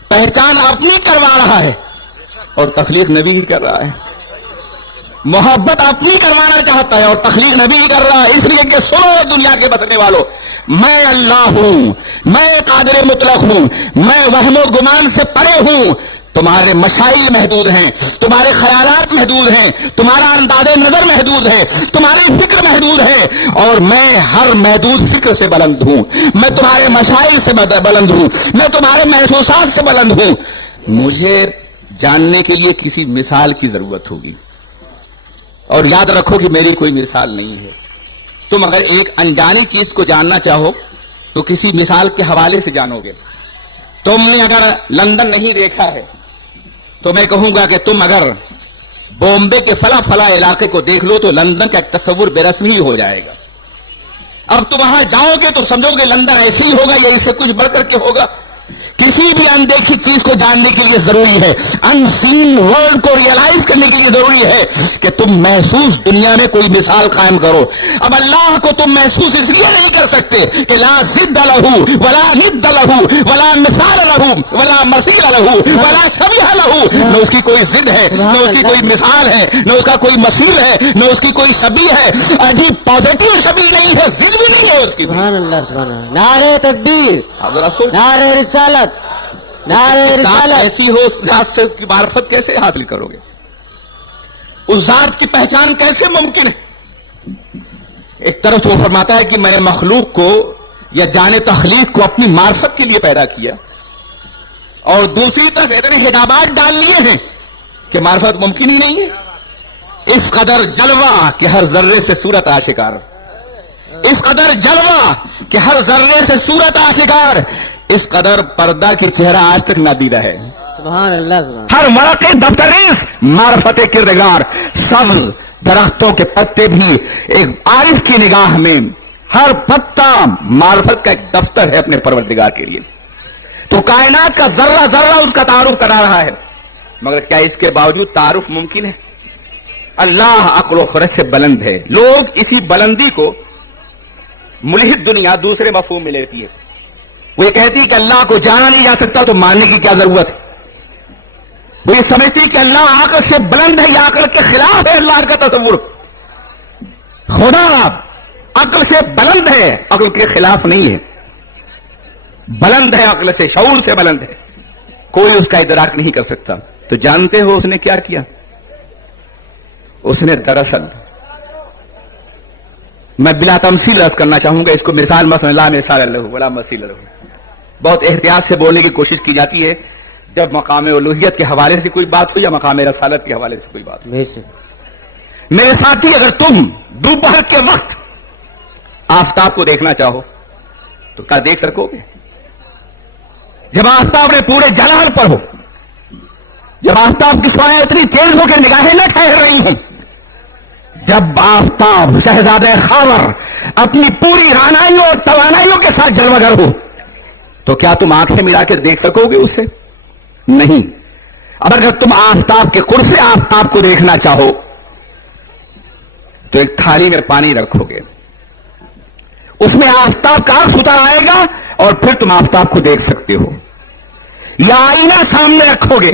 پہچان اپنی کروا رہا ہے اور تخلیق نبی ہی کر رہا ہے، محبت اپنی کروانا چاہتا ہے اور تخلیق نبی ہی کر رہا ہے۔ اس لیے کہ سنو دنیا کے بسنے والوں، میں اللہ ہوں، میں قادر مطلق ہوں، میں وہم و گمان سے پرے ہوں، تمہارے مشائل محدود ہیں، تمہارے خیالات محدود ہیں، تمہارا انداز نظر محدود ہے، تمہاری فکر محدود ہے، اور میں ہر محدود فکر سے بلند ہوں، میں تمہارے مشائل سے بلند ہوں، میں تمہارے محسوسات سے بلند ہوں. مجھے جاننے کے لیے کسی مثال کی ضرورت ہوگی، اور یاد رکھو کہ میری کوئی مثال نہیں ہے. تم اگر ایک انجانی چیز کو جاننا چاہو تو کسی مثال کے حوالے سے جانو گے. تم نے اگر لندن نہیں دیکھا ہے تو میں کہوں گا کہ تم اگر بومبے کے فلاں علاقے کو دیکھ لو تو لندن کا ایک تصور بے رسمی ہو جائے گا. اب تم وہاں جاؤ گے تو سمجھو گے لندن ایسے ہی ہوگا یا اس سے کچھ بڑھ کر کے ہوگا. کسی بھی اندیکھی چیز کو جاننے کے لیے ضروری ہے، ان سین ورلڈ کو ریئلائز کرنے کے لیے ضروری ہے کہ تم محسوس دنیا میں کوئی مثال قائم کرو. اب اللہ کو تم محسوس اس لیے نہیں کر سکتے کہ لا ضد لہ ولا ند لہ ولا مثال لہ ولا مثیل لہ ولا شبیہ لہ. نہ اس کی کوئی ضد ہے، نہ اس کی کوئی مثال ہے، نہ اس کا کوئی مثیل ہے، نہ اس کی کوئی شبیہ ہے. عجیب پازیٹو شبیہ نہیں ہے، ضد بھی نہیں ہے اس کی. سبحان اللہ سبحان اللہ. نعرہ تکبیر، نعرہ رسالت، نعرہ رسالت. ایسی ہو اس ذات سے کی معرفت کیسے حاصل کرو گے؟ اس ذات کی پہچان کیسے ممکن ہے؟ ایک طرف وہ فرماتا ہے کہ میں نے مخلوق کو یا جان تخلیق کو اپنی معرفت کے لیے پیدا کیا، اور دوسری طرف اتنے حجابات ڈال لیے ہیں کہ معرفت ممکن ہی نہیں ہے. اس قدر جلوہ کہ ہر ذرے سے صورت آشکار، اس قدر جلوہ کہ ہر ذرے سے صورت آشکار، اس قدر پردہ کی چہرہ آج تک نہ دیدہ ہے. سبحان اللہ سبحان. ہر ورقے دفتریز معرفت کردگار، سبز درختوں کے پتے بھی ایک عارف کی نگاہ میں ہر پتا معرفت کا ایک دفتر ہے اپنے پروردگار کے لیے. تو کائنات کا ذرہ ذرہ اس کا تعارف کرا رہا ہے، مگر کیا اس کے باوجود تعارف ممکن ہے؟ اللہ عقل و خرد سے بلند ہے. لوگ اسی بلندی کو ملحد دنیا دوسرے مفہوم میں لیتی ہے. وہ یہ کہتی کہ اللہ کو جانا نہیں جا سکتا تو ماننے کی کیا ضرورت ہے. وہ یہ سمجھتی کہ اللہ عقل سے بلند ہے یا عقل کے خلاف ہے اللہ کا تصور. خدا عقل سے بلند ہے، عقل کے خلاف نہیں ہے. بلند ہے عقل سے، شعور سے بلند ہے، کوئی اس کا ادراک نہیں کر سکتا. تو جانتے ہو اس نے کیا کیا؟ اس نے دراصل، میں بلا تمثیل عرض کرنا چاہوں گا اس کو، مثال مثلا لا مثال لہ ولا مثیل لہ. بہت احتیاط سے بولنے کی کوشش کی جاتی ہے جب مقام الوہیت کے حوالے سے کوئی بات ہو یا مقام رسالت کے حوالے سے کوئی بات ہو. میرے ساتھی، اگر تم دوپہر کے وقت آفتاب کو دیکھنا چاہو تو کیا دیکھ سکو گے؟ جب آفتاب نے پورے جلال پر ہو، جب آفتاب کی شعاعیں اتنی تیز ہو کہ نگاہیں نہ ٹھہر رہی ہوں، جب آفتاب شہزادہ خاور اپنی پوری رانائیوں اور توانائیوں کے ساتھ جلوگر ہو، تو کیا تم آنکھیں ملا کے دیکھ سکو گے اسے؟ نہیں. اب اگر تم آفتاب کے قرب سے آفتاب کو دیکھنا چاہو تو ایک تھالی میں پانی رکھو گے، اس میں آفتاب کا عکس اتر آئے گا اور پھر تم آفتاب کو دیکھ سکتے ہو. یا آئینہ سامنے رکھو گے،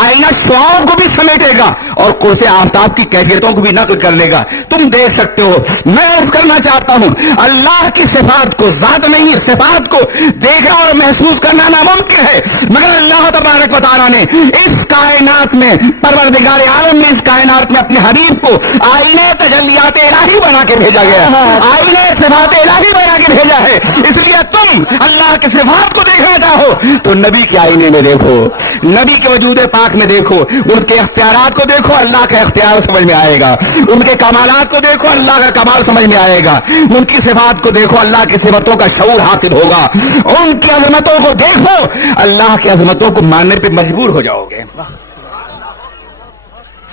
آئینہ شعاؤں کو بھی سمیٹے گا اور قرص آفتاب کی کیفیتوں کو بھی نقل کر لے گا، تم دیکھ سکتے ہو. میں عرض کرنا چاہتا ہوں اللہ کی صفات کو، ذات نہیں صفات کو دیکھنا اور محسوس کرنا ناممکن ہے، مگر اللہ تبارک و تعالیٰ نے اس کائنات میں، پروردگار عالم نے اس کائنات میں اپنے حبیب کو آئینہ تجلیات الہی بنا کے بھیجا گیا، آئینہ صفات الہی بنا کے بھیجا ہے. اس لیے تم اللہ کی صفات کو دیکھنا چاہو تو نبی کے آئینے میں دیکھو، نبی کے وجود پاک میں دیکھو، ان کے اختیارات کو دیکھو، اللہ کا اختیار سمجھ میں آئے گا. ان کے کمالات کو دیکھو، اللہ کا کمال سمجھ میں آئے گا. ان کی صفات کو دیکھو، اللہ کی صفاتوں کا شعور حاصل ہوگا. ان کی عظمتوں کو دیکھو، اللہ کی عظمتوں کو ماننے پہ مجبور ہو جاؤ گے.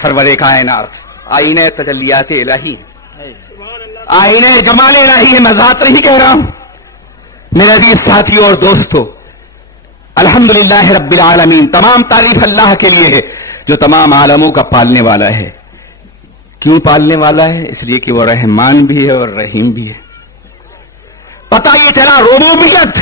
سرور کائنات، آئینہ تجلیات الہی، آئینہ جمال الہی ہے. میں ذات نہیں کہہ رہا ہوں میرے عزیز ساتھیوں اور دوستوں. الحمدللہ رب العالمین، تمام تعریف اللہ کے لیے ہے جو تمام عالموں کا پالنے والا ہے. کیوں پالنے والا ہے؟ اس لیے کہ وہ رحمان بھی ہے اور رحیم بھی ہے. پتہ یہ چلا ربوبیت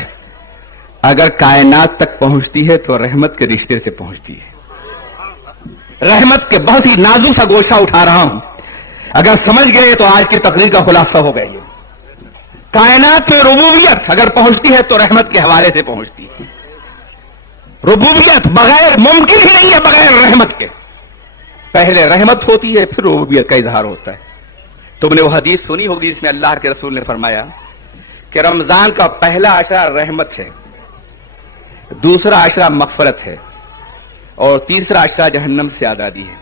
اگر کائنات تک پہنچتی ہے تو رحمت کے رشتے سے پہنچتی ہے. رحمت کے بہت ہی نازک سا گوشہ اٹھا رہا ہوں، اگر سمجھ گئے تو آج کی تقریر کا خلاصہ ہو گیا. کائنات میں ربوبیت اگر پہنچتی ہے تو رحمت کے حوالے سے پہنچتی ہے. ربوبیت بغیر ممکن ہی نہیں ہے بغیر رحمت کے. پہلے رحمت ہوتی ہے پھر ربوبیت کا اظہار ہوتا ہے. تم نے وہ حدیث سنی ہوگی جس میں اللہ کے رسول نے فرمایا کہ رمضان کا پہلا عشرہ رحمت ہے, دوسرا عشرہ مغفرت ہے, اور تیسرا عشرہ جہنم سے آزادی ہے.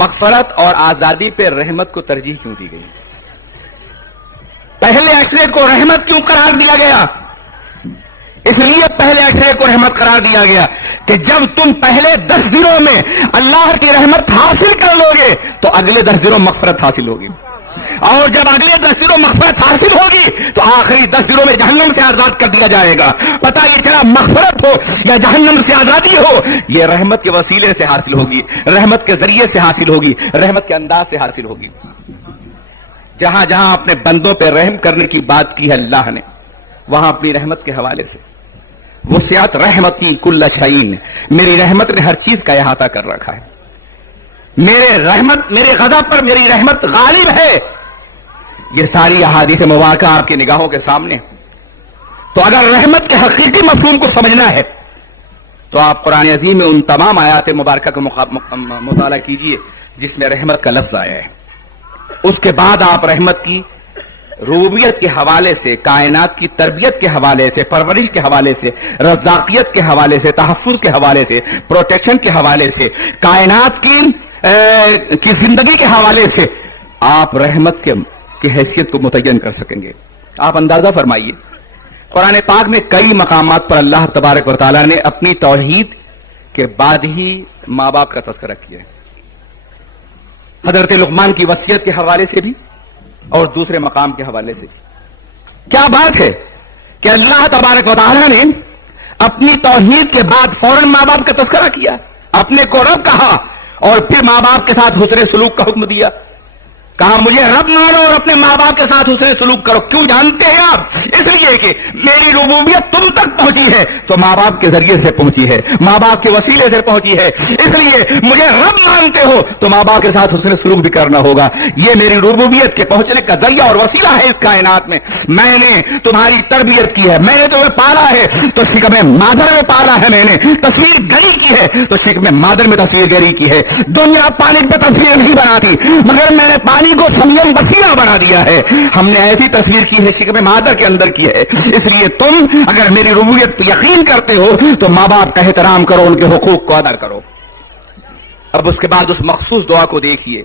مغفرت اور آزادی پہ رحمت کو ترجیح کیوں دی گئی؟ پہلے عشرے کو رحمت کیوں قرار دیا گیا؟ اس لیے پہلے عشرے کو رحمت قرار دیا گیا کہ جب تم پہلے 10 دنوں میں اللہ کی رحمت حاصل کر لو گے تو اگلے 10 دنوں مغفرت حاصل ہوگی, اور جب اگلے 10 دنوں مغفرت حاصل ہوگی تو آخری 10 دنوں میں جہنم سے آزاد کر دیا جائے گا. پتہ یہ چلا مغفرت ہو یا جہنم سے آزادی ہو, یہ رحمت کے وسیلے سے حاصل ہوگی, رحمت کے ذریعے سے حاصل ہوگی, رحمت کے انداز سے حاصل ہوگی. جہاں جہاں اپنے بندوں پہ رحم کرنے کی بات کی ہے اللہ نے, وہاں اپنی رحمت کے حوالے سے وسعت رحمتی کل شیء, میری رحمت نے ہر چیز کا احاطہ کر رکھا ہے. میرے غضب پر میری رحمت غالب ہے. یہ ساری احادیث مبارکہ آپ کی نگاہوں کے سامنے. تو اگر رحمت کے حقیقی مفہوم کو سمجھنا ہے تو آپ قرآن عظیم میں ان تمام آیات مبارکہ کا مطالعہ کیجئے جس میں رحمت کا لفظ آیا ہے. اس کے بعد آپ رحمت کی ربوبیت کے حوالے سے, کائنات کی تربیت کے حوالے سے, پرورش کے حوالے سے, رزاقیت کے حوالے سے, تحفظ کے حوالے سے, پروٹیکشن کے حوالے سے, کائنات کی زندگی کے حوالے سے آپ رحمت کی حیثیت کو متعین کر سکیں گے. آپ اندازہ فرمائیے, قرآن پاک میں کئی مقامات پر اللہ تبارک و تعالیٰ نے اپنی توحید کے بعد ہی ماں باپ کا تذکرہ کیا ہے. حضرت لقمان کی وصیت کے حوالے سے بھی اور دوسرے مقام کے حوالے سے. کیا بات ہے کہ اللہ تبارک و تعالیٰ نے اپنی توحید کے بعد فوراً ماں باپ کا تذکرہ کیا, اپنے کو رب کہا, اور پھر ماں باپ کے ساتھ حسن سلوک کا حکم دیا. کہا مجھے رب مانو اور اپنے ماں باپ کے ساتھ حسن سلوک کرو. کیوں جانتے ہیں آپ؟ اس لیے کہ میری ربوبیت تم تک پہنچی ہے تو ماں باپ کے ذریعے سے پہنچی ہے, ماں باپ کے وسیلے سے پہنچی ہے. اس لیے مجھے رب مانتے ہو تو ماں باپ کے ساتھ حسن سلوک بھی کرنا ہوگا. یہ میری ربوبیت کے پہنچنے کا ذریعہ اور وسیلہ ہے اس کائنات میں. میں نے تمہاری تربیت کی ہے, میں نے تمہیں پالا ہے تو شکم مادر میں پالا ہے, میں نے تصویر گری کی ہے تو شکم مادر میں تصویر گری کی ہے. دنیا پانی پہ تصویر نہیں بناتی مگر میں نے پانی کو سمیم وسیلہ بنا دیا ہے. ہم نے ایسی تصویر کی ہے شکم مادر کے اندر کی ہے. اس لیے تم اگر میری ربوبیت پہ یقین کرتے ہو تو ماں باپ کا احترام کرو, ان کے حقوق کو ادا کرو. اب اس کے بعد اس مخصوص دعا کو دیکھیے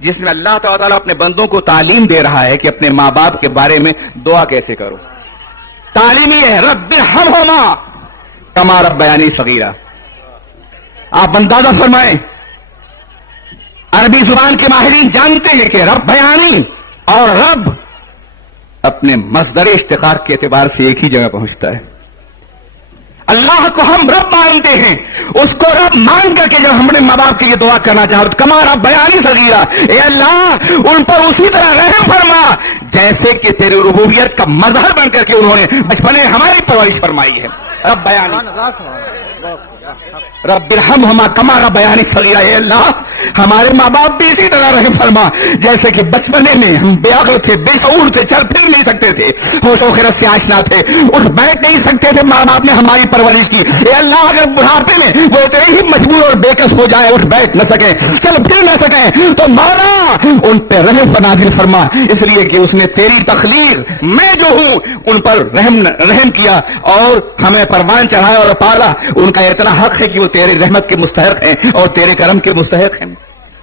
جس میں اللہ تعالیٰ اپنے بندوں کو تعلیم دے رہا ہے کہ اپنے ماں باپ کے بارے میں دعا کیسے کرو. تعلیم یہ ہے رب ارحمہما کما ربیانی صغیرا. آپ اندازہ فرمائیں, عربی زبان کے ماہرین جانتے ہیں کہ رب بیانی اور رب اپنے مصدر اشتقاق کے اعتبار سے ایک ہی جگہ پہنچتا ہے. اللہ کو ہم رب مانتے ہیں, اس کو رب مان کر کے جب ہم نے ماں باپ کے یہ دعا کرنا چاہتے تو کما رب بیانی صغیرہ, اے اللہ ان پر اسی طرح رحم فرما جیسے کہ تیری ربوبیت کا مظہر بن کر کے انہوں نے بچپنے ہماری پرورش فرمائی ہے. رب بیانی رب ارحمہما کما ربیانی صغیرہ. اے اللہ ہمارے ماں باپ بھی اسی طرح رحم فرما جیسے کہ بچپنے میں ہم بے عقل تھے, بے شعور تھے, چل پھر نہیں سکتے تھے, ہوش و خرد سے آشنا تھے, اٹھ بیٹھ نہیں سکتے تھے, ماں باپ نے ہماری پرورش کی. اے اللہ اگر بڑھاپے میں وہ اتنے ہی مجبور اور بےکس ہو جائے, اٹھ بیٹھ نہ سکیں, چل پھر نہ سکیں, تو مولا ان پہ رحم نازل فرما, اس لیے کہ اس نے تیری تخلیق میں جو ہوں ان پر رحم کیا اور ہمیں پروان چڑھایا اور پالا. ان کا اتنا حق ہے کہ وہ تیرے رحمت کے مستحق ہیں اور تیرے کرم کے مستحق ہیں.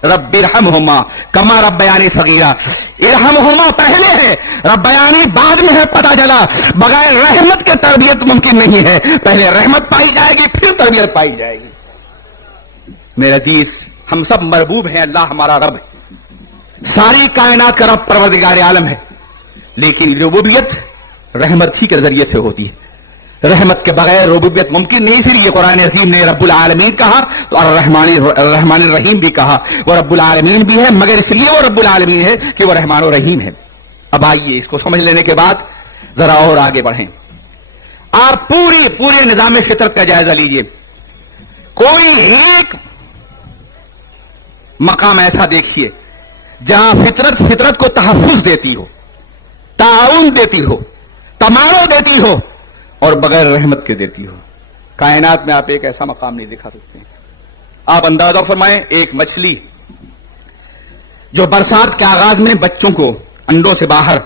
رب ارحمہما کما ربیانی صغیرہ. ارحمہما پہلے ہے, ربیانی بعد میں ہے. پتہ چلا بغیر رحمت کے تربیت ممکن نہیں ہے, پہلے رحمت پائی جائے گی پھر تربیت پائی جائے گی. میرے عزیز, ہم سب مربوب ہیں, اللہ ہمارا رب ہے, ساری کائنات کا رب پروردگار عالم ہے, لیکن ربوبیت رحمت ہی کے ذریعے سے ہوتی ہے. رحمت کے بغیر ربوبیت ممکن نہیں. اسی لیے قرآن عظیم نے رب العالمین کہا تو الرحمن الرحیم بھی کہا. وہ رب العالمین بھی ہے مگر اس لیے وہ رب العالمین ہے کہ وہ رحمان الرحیم ہے. اب آئیے اس کو سمجھ لینے کے بعد ذرا اور آگے بڑھیں. آپ پورے نظام فطرت کا جائزہ لیجئے. کوئی ایک مقام ایسا دیکھیے جہاں فطرت کو تحفظ دیتی ہو, تعاون دیتی ہو, تمانع دیتی ہو اور بغیر رحمت کے دیتی ہو. کائنات میں آپ ایک ایسا مقام نہیں دکھا سکتے ہیں. آپ اندازہ فرمائیں ایک مچھلی جو برسات کے آغاز میں بچوں کو انڈوں سے باہر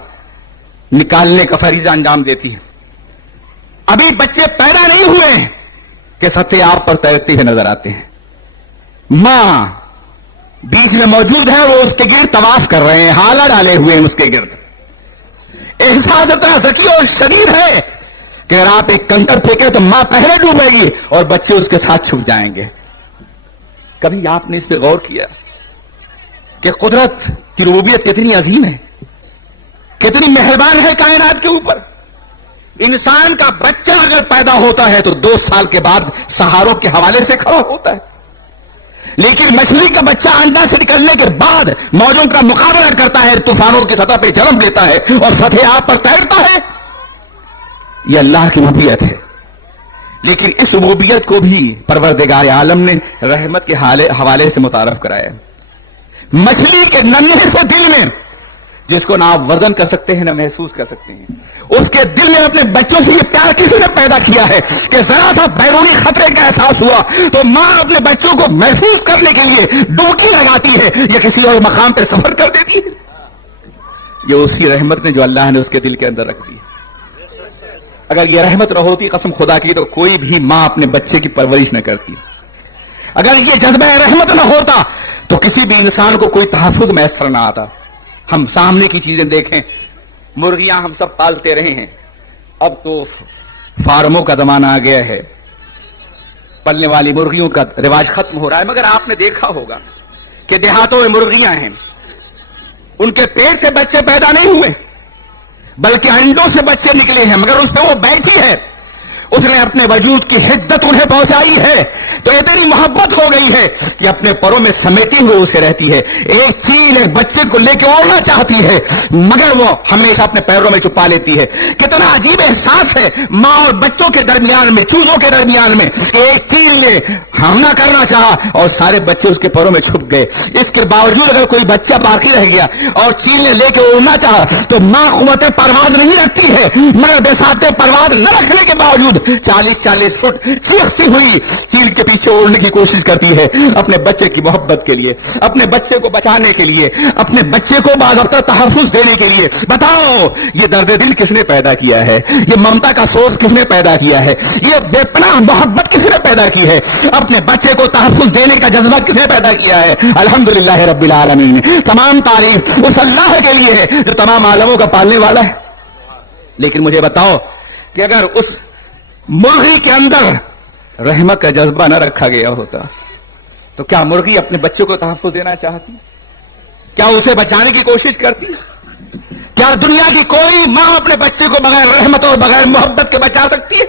نکالنے کا فریضہ انجام دیتی ہے. ابھی بچے پیدا نہیں ہوئے ہیں کہ سطح آپ پر تیرتے ہوئے نظر آتے ہیں. ماں بیچ میں موجود ہے, وہ اس کے گرد طواف کر رہے ہیں, ہالا ڈالے ہوئے ہیں اس کے گرد. احساس اتنا ذکی اور شدید ہے کہ اگر آپ ایک کنکر پھینکے تو ماں پہلے ڈوبے گی اور بچے اس کے ساتھ چھپ جائیں گے. کبھی آپ نے اس پہ غور کیا کہ قدرت کی ربوبیت کتنی عظیم ہے, کتنی مہربان ہے کائنات کے اوپر. انسان کا بچہ اگر پیدا ہوتا ہے تو 2 سال کے بعد سہاروں کے حوالے سے کھڑا ہوتا ہے, لیکن مچھلی کا بچہ انڈا سے نکلنے کے بعد موجوں کا مقابلہ کرتا ہے, طوفانوں کی سطح پہ جنم لیتا ہے اور سطح آپ پر تیرتا ہے. یہ اللہ کی ربوبیت ہے. لیکن اس ربوبیت کو بھی پروردگار عالم نے رحمت کے حوالے سے متعارف کرایا. مچھلی کے ننھے سے دل میں, جس کو نہ آپ وزن کر سکتے ہیں نہ محسوس کر سکتے ہیں, اس کے دل میں اپنے بچوں سے یہ پیار کسی نے پیدا کیا ہے کہ ذرا سا بیرونی خطرے کا احساس ہوا تو ماں اپنے بچوں کو محفوظ کرنے کے لیے ڈبکی لگاتی ہے یا کسی اور مقام پہ سفر کر دیتی ہے. یہ اسی رحمت نے جو اللہ نے اس کے دل کے اندر رکھ دی. اگر یہ رحمت نہ ہوتی قسم خدا کی تو کوئی بھی ماں اپنے بچے کی پرورش نہ کرتی. اگر یہ جذبہ رحمت نہ ہوتا تو کسی بھی انسان کو کوئی تحفظ میسر نہ آتا. ہم سامنے کی چیزیں دیکھیں, مرغیاں ہم سب پالتے رہے ہیں, اب تو فارموں کا زمانہ آ گیا ہے, پلنے والی مرغیوں کا رواج ختم ہو رہا ہے. مگر آپ نے دیکھا ہوگا کہ دیہاتوں میں مرغیاں ہیں, ان کے پیٹ سے بچے پیدا نہیں ہوئے بلکہ انڈوں سے بچے نکلے ہیں, مگر اس پہ وہ بیٹھی ہے, اس نے اپنے وجود کی حدت انہیں پہنچائی ہے تو اتنی محبت ہو گئی ہے کہ اپنے پروں میں سمیٹی ہوئے اسے رہتی ہے. ایک چیل ایک بچے کو لے کے اڑنا چاہتی ہے مگر وہ ہمیشہ اپنے پیروں میں چھپا لیتی ہے. کتنا عجیب احساس ہے ماں اور بچوں کے درمیان میں, چوزوں کے درمیان میں. ایک چیل نے حملہ کرنا چاہا اور سارے بچے اس کے پیروں میں چھپ گئے. اس کے باوجود اگر کوئی بچہ باقی رہ گیا اور چیل نے لے کے اڑنا چاہا تو ماں قوت پرواز نہیں رکھتی ہے, مگر بساط پرواز نہ رکھنے کے باوجود 40-40 فٹ چیختی ہوئی چیل کے پیچھے اڑنے کی کوشش کرتی ہے اپنے بچے کی محبت کے لیے, اپنے بچے کو بچانے کے لیے, اپنے بچے کو باضابطہ تحفظ دینے کے لیے. بتاؤ یہ درد دل کس نے پیدا کیا ہے, یہ ممتا کا سوز کس نے پیدا کیا ہے, یہ بے پناہ محبت کس نے پیدا کی ہے, اپنے بچے کو تحفظ دینے کا جذبہ کس نے پیدا کیا ہے. الحمدللہ رب العالمین. تمام تعریف اس اللہ کے لیے ہے جو تمام عالموں کا پالنے والا ہے. لیکن مجھے بتاؤ کہ اگر اس مرغی کے اندر رحمت کا جذبہ نہ رکھا گیا ہوتا تو کیا مرغی اپنے بچے کو تحفظ دینا چاہتی, کیا اسے بچانے کی کوشش کرتی؟ کیا دنیا کی کوئی ماں اپنے بچے کو بغیر رحمت اور بغیر محبت کے بچا سکتی ہے؟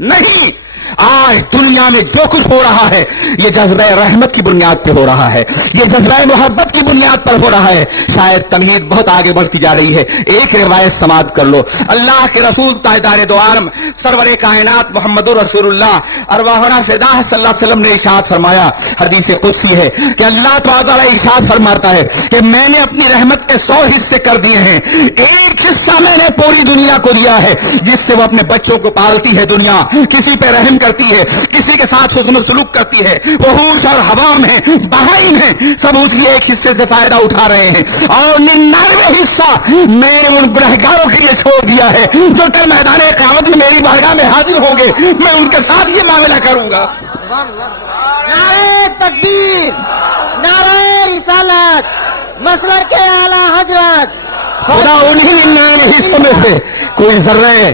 نہیں. آج دنیا میں جو کچھ ہو رہا ہے یہ جذبہ رحمت کی بنیاد پہ ہو رہا ہے, یہ جذبہ محبت کی بنیاد پر ہو رہا ہے. شاید تمہید بہت آگے بڑھتی جا رہی ہے. ایک روایت سماعت کر لو. اللہ کے رسول تاجدار دو عالم سرور کائنات محمد رسول اللہ ارواحنا فداہ صلی اللہ علیہ وسلم نے ارشاد فرمایا, حدیث قدسی ہے کہ اللہ تعالی ارشاد فرماتا ہے کہ میں نے اپنی رحمت کے 100 حصے کر دیے ہیں, ایک حصہ میں نے پوری دنیا کو دیا ہے جس سے وہ اپنے بچوں کو پالتی ہے. دنیا کسی پہ رحم کرتی ہے, کسی کے ساتھ حسن سلوک کرتی ہے. وحوش اور حوام ہیں, بہائم ہیں, سب اسی ایک حصے سے فائدہ اٹھا رہے ہیں. اور 99 حصہ میں نے ان گنہگاروں کے لیے چھوڑ دیا ہے جو کل میدان قیامت میں میری بارگاہ میں حاضر ہوں گے. میں ان کے ساتھ یہ معاملہ کروں گا. نعرہ تکبیر, نعرہ رسالت, مسلک کے اعلی حضرت. خدا انہی 99 حصوں میں سے کوئی ذرے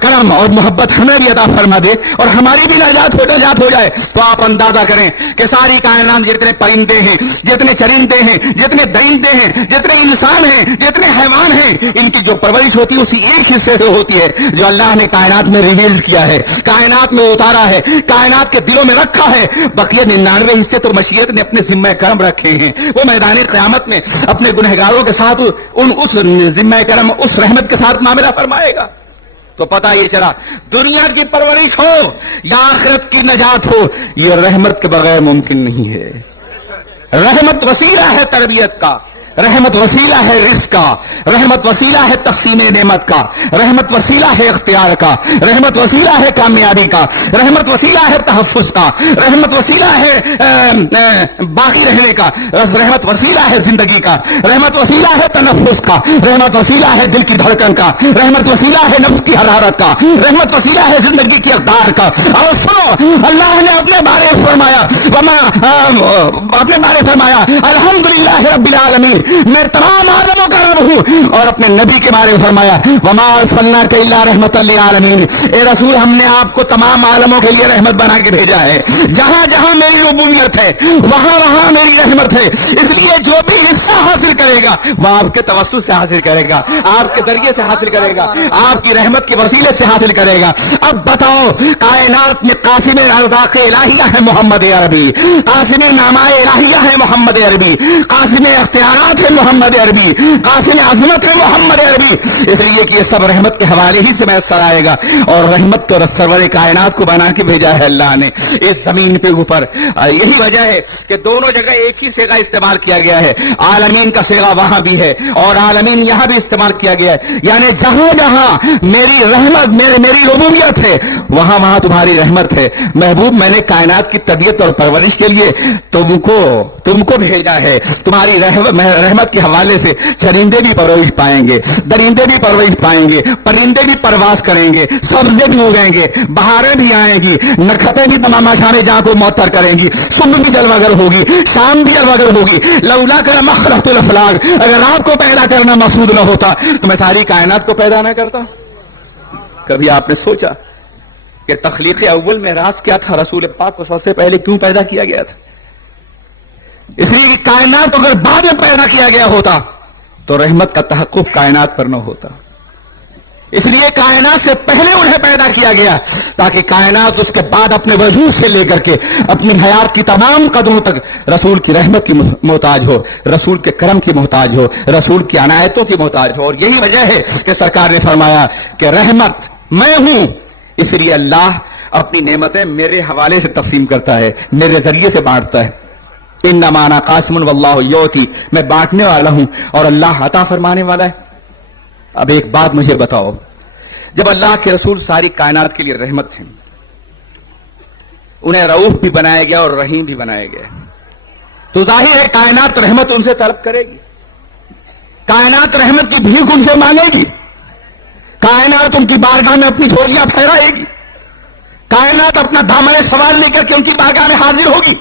کرم اور محبت ہمیں بھی عطا فرما دے اور ہماری بھی نجات ہو جائے. تو آپ اندازہ کریں کہ ساری کائنات جتنے پرندے ہیں, جتنے چرندے ہیں, جتنے درندے ہیں, جتنے انسان ہیں, جتنے حیوان ہیں, ان کی جو پرورش ہوتی ہے اسی ایک حصے سے ہوتی ہے جو اللہ نے کائنات میں ریویل کیا ہے, کائنات میں اتارا ہے, کائنات کے دلوں میں رکھا ہے. بقیہ 99 حصے تو مشیت نے اپنے ذمہ کرم رکھے ہیں. وہ میدان قیامت میں اپنے گنہگاروں کے ساتھ اس ذمہ کرم, اس رحمت کے ساتھ معاملہ فرمائے گا. تو پتہ یہ چلا دنیا کی پرورش ہو یا آخرت کی نجات ہو, یہ رحمت کے بغیر ممکن نہیں ہے. رحمت وسیلہ ہے تربیت کا, رحمت وسیلہ ہے رزق کا، رحمت وسیلہ ہے تقسیم نعمت کا، رحمت وسیلہ ہے اختیار کا، رحمت وسیلہ ہے کامیابی کا، رحمت وسیلہ ہے تحفظ کا، رحمت وسیلہ ہے باقی رہنے کا، رحمت وسیلہ ہے زندگی کا، رحمت وسیلہ ہے تنفس کا، رحمت وسیلہ ہے دل کی دھڑکن کا، رحمت وسیلہ ہے نفس کی حرارت کا، رحمت وسیلہ ہے زندگی کی اقدار کا۔ اور سنو، اللہ نے اپنے بارے فرمایا الحمدللہ رب العالمین، میں تمام عالموں کا رب ہوں، اور اپنے نبی کے بارے میں فرمایا وما ارسلناک الا رحمۃ للعالمین، اے رسول ہم نے آپ کو تمام عالموں کے لیے رحمت بنا کے بھیجا ہے۔ جہاں جہاں میری ربوبیت ہے وہاں وہاں میری رحمت ہے، اس لیے جو بھی حصہ حاصل کرے گا وہ آپ کے توسط سے حاصل کرے گا، آپ کے ذریعے سے حاصل کرے گا، آپ کی رحمت کے وسیلے سے حاصل کرے گا۔ اب بتاؤ، کائنات میں قاسم ارزاق الہیہ ہے محمد عربی، قاسم نامہ الہیہ ہے محمد عربی، قاسم اختیارات ہے محمد عربی، قاسم عظمت ہے محمد عربی، اس لیے کہ یہ سب رحمت کے حوالے ہی سے میسر آئے گا۔ اور رحمت تو سرور کائنات کو بنا کے بھیجا ہے اللہ نے اس زمین پہ اوپر۔ یہی وجہ ہے کہ دونوں جگہ ایک ہی صیغہ استعمال کیا گیا ہے، عالمین کا صیغہ وہاں بھی ہے اور عالمین یہاں بھی استعمال کیا گیا ہے، یعنی جہاں جہاں میری رحمت میری ربوبیت ہے وہاں وہاں تمہاری رحمت ہے۔ محبوب، میں نے کائنات کی طبیعت اور پرورش کے لیے تم کو بھیجا ہے، تمہاری رحمت کے حوالے سے چرندے بھی پرورش پائیں گے، درندے بھی پرورش پائیں گے، پرندے بھی پرواز کریں گے، سبزے بھی اگیں گے، بہاریں بھی آئیں گی، نکھتیں بھی تمام شانے جہاں کو معطر کریں گی، صبح بھی جلوگر ہوگی، شام بھی جلوگر ہوگی۔ لولا کر مخلقت الافلاق، اگر آپ کو پیدا کرنا مقصود نہ ہوتا تو میں ساری کائنات کو پیدا نہ کرتا۔ کبھی آپ نے سوچا کہ تخلیق اول میں راز کیا تھا؟ رسول پاک کو سب سے پہلے کیوں پیدا کیا گیا تھا؟ اس لیے کہ کائنات کو اگر بعد میں پیدا کیا گیا ہوتا تو رحمت کا تحقق کائنات پر نہ ہوتا، اس لیے کائنات سے پہلے انہیں پیدا کیا گیا تاکہ کائنات اس کے بعد اپنے وجود سے لے کر کے اپنی حیات کی تمام قدروں تک رسول کی رحمت کی محتاج ہو، رسول کے کرم کی محتاج ہو، رسول کی عنایتوں کی محتاج ہو۔ اور یہی وجہ ہے کہ سرکار نے فرمایا کہ رحمت میں ہوں، اس لیے اللہ اپنی نعمتیں میرے حوالے سے تقسیم کرتا ہے، میرے ذریعے سے بانٹتا ہے۔ انما انا قاسم واللہ یؤتی، میں بانٹنے والا ہوں اور اللہ عطا فرمانے والا ہے۔ اب ایک بات مجھے بتاؤ، جب اللہ کے رسول ساری کائنات کے لیے رحمت تھے، انہیں رؤوف بھی بنایا گیا اور رحیم بھی بنایا گیا، تو ظاہر ہے کائنات رحمت ان سے طلب کرے گی، کائنات رحمت کی بھیک ان سے مانگے گی، کائنات ان کی بارگاہ میں اپنی جھولیاں پھیلائے گی، کائنات اپنا دامن سوال لے کر کے ان کی بارگاہ میں حاضر ہوگی،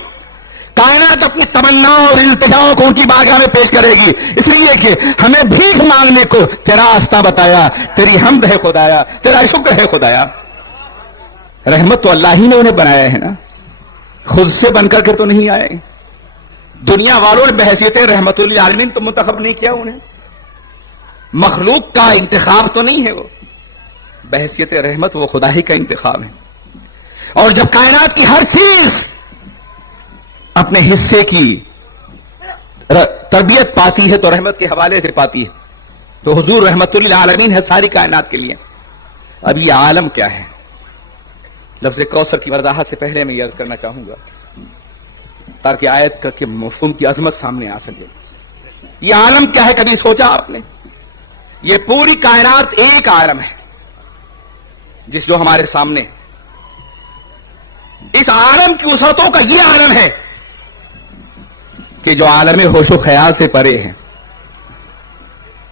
کائنات اپنی تمنا اور التجاؤں کو ان کی بارگاہ میں پیش کرے گی، اس لیے کہ ہمیں بھیک مانگنے کو تیرا راستہ بتایا، تیری حمد ہے خدایا، تیرا شکر ہے خدایا۔ رحمت تو اللہ ہی نے انہیں بنایا ہے نا، خود سے بن کر کے تو نہیں آئے، دنیا والوں نے بحیثیت رحمت للعالمین تو منتخب نہیں کیا انہیں، مخلوق کا انتخاب تو نہیں ہے، وہ بحیثیت رحمت وہ خدا ہی کا انتخاب ہے۔ اور جب کائنات کی ہر چیز اپنے حصے کی تربیت پاتی ہے تو رحمت کے حوالے سے پاتی ہے، تو حضور رحمت للعالمین ہے ساری کائنات کے لیے۔ اب یہ عالم کیا ہے؟ لفظ کوثر کی وضاحت سے پہلے میں یہ عرض کرنا چاہوں گا تاکہ آیت کا کہ مفہوم کی عظمت سامنے آ سکے۔ یہ عالم کیا ہے؟ کبھی سوچا آپ نے؟ یہ پوری کائنات ایک عالم ہے جس جو ہمارے سامنے، اس عالم کی وسعتوں کا یہ عالم ہے کہ جو عالم ہوش و خیال سے پرے ہیں،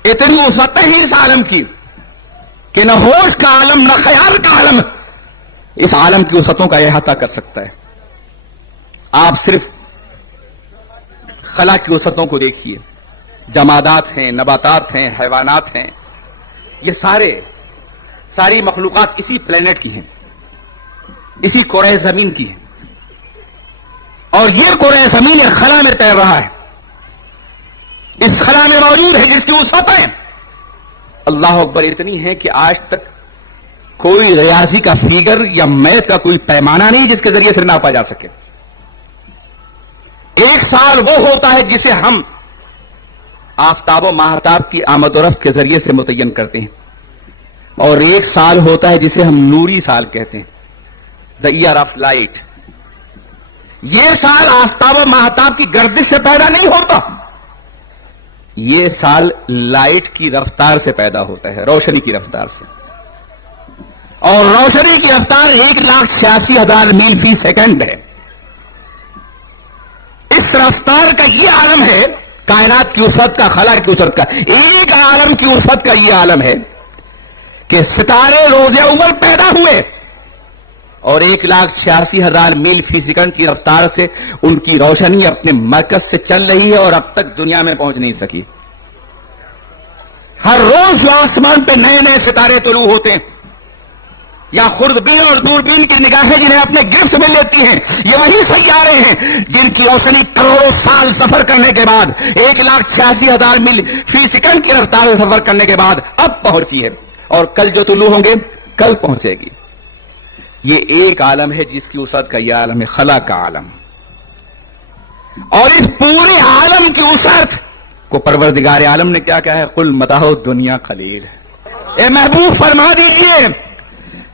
اتنی وسعتیں ہی اس عالم کی کہ نہ ہوش کا عالم نہ خیال کا عالم اس عالم کی وسعتوں کا احاطہ کر سکتا ہے۔ آپ صرف خلا کی وسعتوں کو دیکھیے، جمادات ہیں، نباتات ہیں، حیوانات ہیں، یہ ساری مخلوقات اسی پلینٹ کی ہیں، اسی کرۂ زمین کی ہیں، اور یہ کرۂ زمین ایک خلا میں تیر رہا ہے، اس خلا میں موجود ہے جس کی وسعتیں اللہ اکبر اتنی ہیں کہ آج تک کوئی ریاضی کا فیگر یا میتھ کا کوئی پیمانہ نہیں جس کے ذریعے سے ناپا جا سکے۔ ایک سال وہ ہوتا ہے جسے ہم آفتاب و ماہتاب کی آمد و رفت کے ذریعے سے متعین کرتے ہیں، اور ایک سال ہوتا ہے جسے ہم نوری سال کہتے ہیں، the year of light۔ یہ سال آفتاب و ماہتاب کی گردش سے پیدا نہیں ہوتا، یہ سال لائٹ کی رفتار سے پیدا ہوتا ہے، روشنی کی رفتار سے، اور روشنی کی رفتار 1,86,000 میل فی سیکنڈ ہے۔ اس رفتار کا یہ عالم ہے، کائنات کی وسعت کا، خلا کی وسعت کا، ایک عالم کی وسعت کا یہ عالم ہے کہ ستارے روز اول پیدا ہوئے اور 1,86,000 میل فی سیکنڈ کی رفتار سے ان کی روشنی اپنے مرکز سے چل رہی ہے اور اب تک دنیا میں پہنچ نہیں سکی۔ ہر روز جو آسمان پہ نئے نئے ستارے طلوع ہوتے ہیں، یا خوردبین اور دوربین کی نگاہیں جنہیں اپنے گرفت میں لیتی ہیں، یہ وہی سیارے ہیں جن کی روشنی کروڑوں سال سفر کرنے کے بعد 1,86,000 میل فی سیکنڈ کی رفتار سے سفر کرنے کے بعد اب پہنچی ہے، اور کل جو طلوع ہوں گے کل پہنچے گی۔ یہ ایک عالم ہے جس کی وسعت کا یہ عالم ہے، خلا کا عالم، اور اس پورے عالم کی وسعت کو پروردگار عالم نے کیا کہا ہے؟ قل متاع الدنیا قلیل۔ اے محبوب فرما دیجئے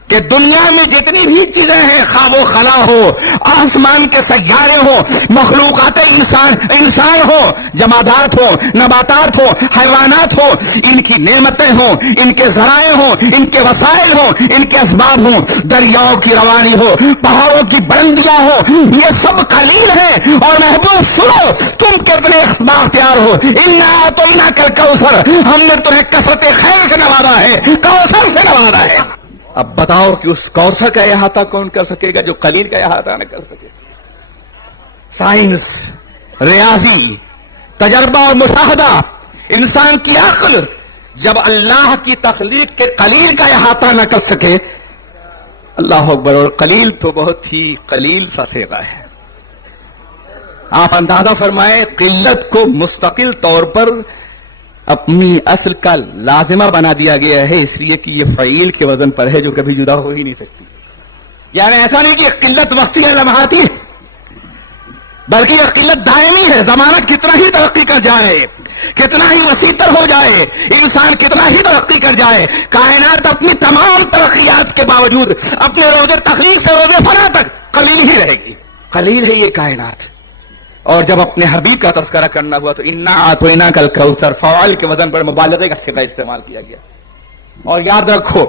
کہ دنیا میں جتنی بھی چیزیں ہیں، خواہ وہ خلا ہو، آسمان کے سیارے ہو، مخلوقات انسان ہو، جمادات ہو، نباتات ہو، حیوانات ہو، ان کی نعمتیں ہوں، ان کے ذرائع ہوں، ان کے وسائل ہوں، ان کے اسباب ہوں، دریاؤں کی روانی ہو، پہاڑوں کی بلندیاں ہو، یہ سب قلیل ہیں۔ اور محبوب سنو، تم کتنے باختیار ہو، انا تو انا کل کوثر، ہم نے تمہیں کثرت خیر سے نوازا ہے، کوثر سے نوازا ہے۔ اب بتاؤ کہ اس کوثر کا احاطہ کون کر سکے گا جو قلیل کا احاطہ نہ کر سکے؟ سائنس، ریاضی، تجربہ اور مشاہدہ، انسان کی عقل جب اللہ کی تخلیق کے قلیل کا احاطہ نہ کر سکے، اللہ اکبر، اور قلیل تو بہت ہی قلیل سا صیغہ ہے۔ آپ اندازہ فرمائیں، قلت کو مستقل طور پر اپنی اصل کا لازمہ بنا دیا گیا ہے، اس لیے کہ یہ فعیل کے وزن پر ہے جو کبھی جدا ہو ہی نہیں سکتی۔ یعنی ایسا نہیں کہ قلت وقتی ہے، لمحاتی ہے، بلکہ یہ قلت دائمی ہے۔ زمانہ کتنا ہی ترقی کر جائے، کتنا ہی وسیع تر ہو جائے، انسان کتنا ہی ترقی کر جائے، کائنات اپنی تمام ترقیات کے باوجود اپنے روز تخلیق سے روز فنا تک قلیل ہی رہے گی۔ قلیل ہے یہ کائنات۔ اور جب اپنے حبیب کا تذکرہ کرنا ہوا تو انا اعطیناک الکوثر، فعال کے وزن پر مبالغے کا صیغہ استعمال کیا گیا۔ اور یاد رکھو،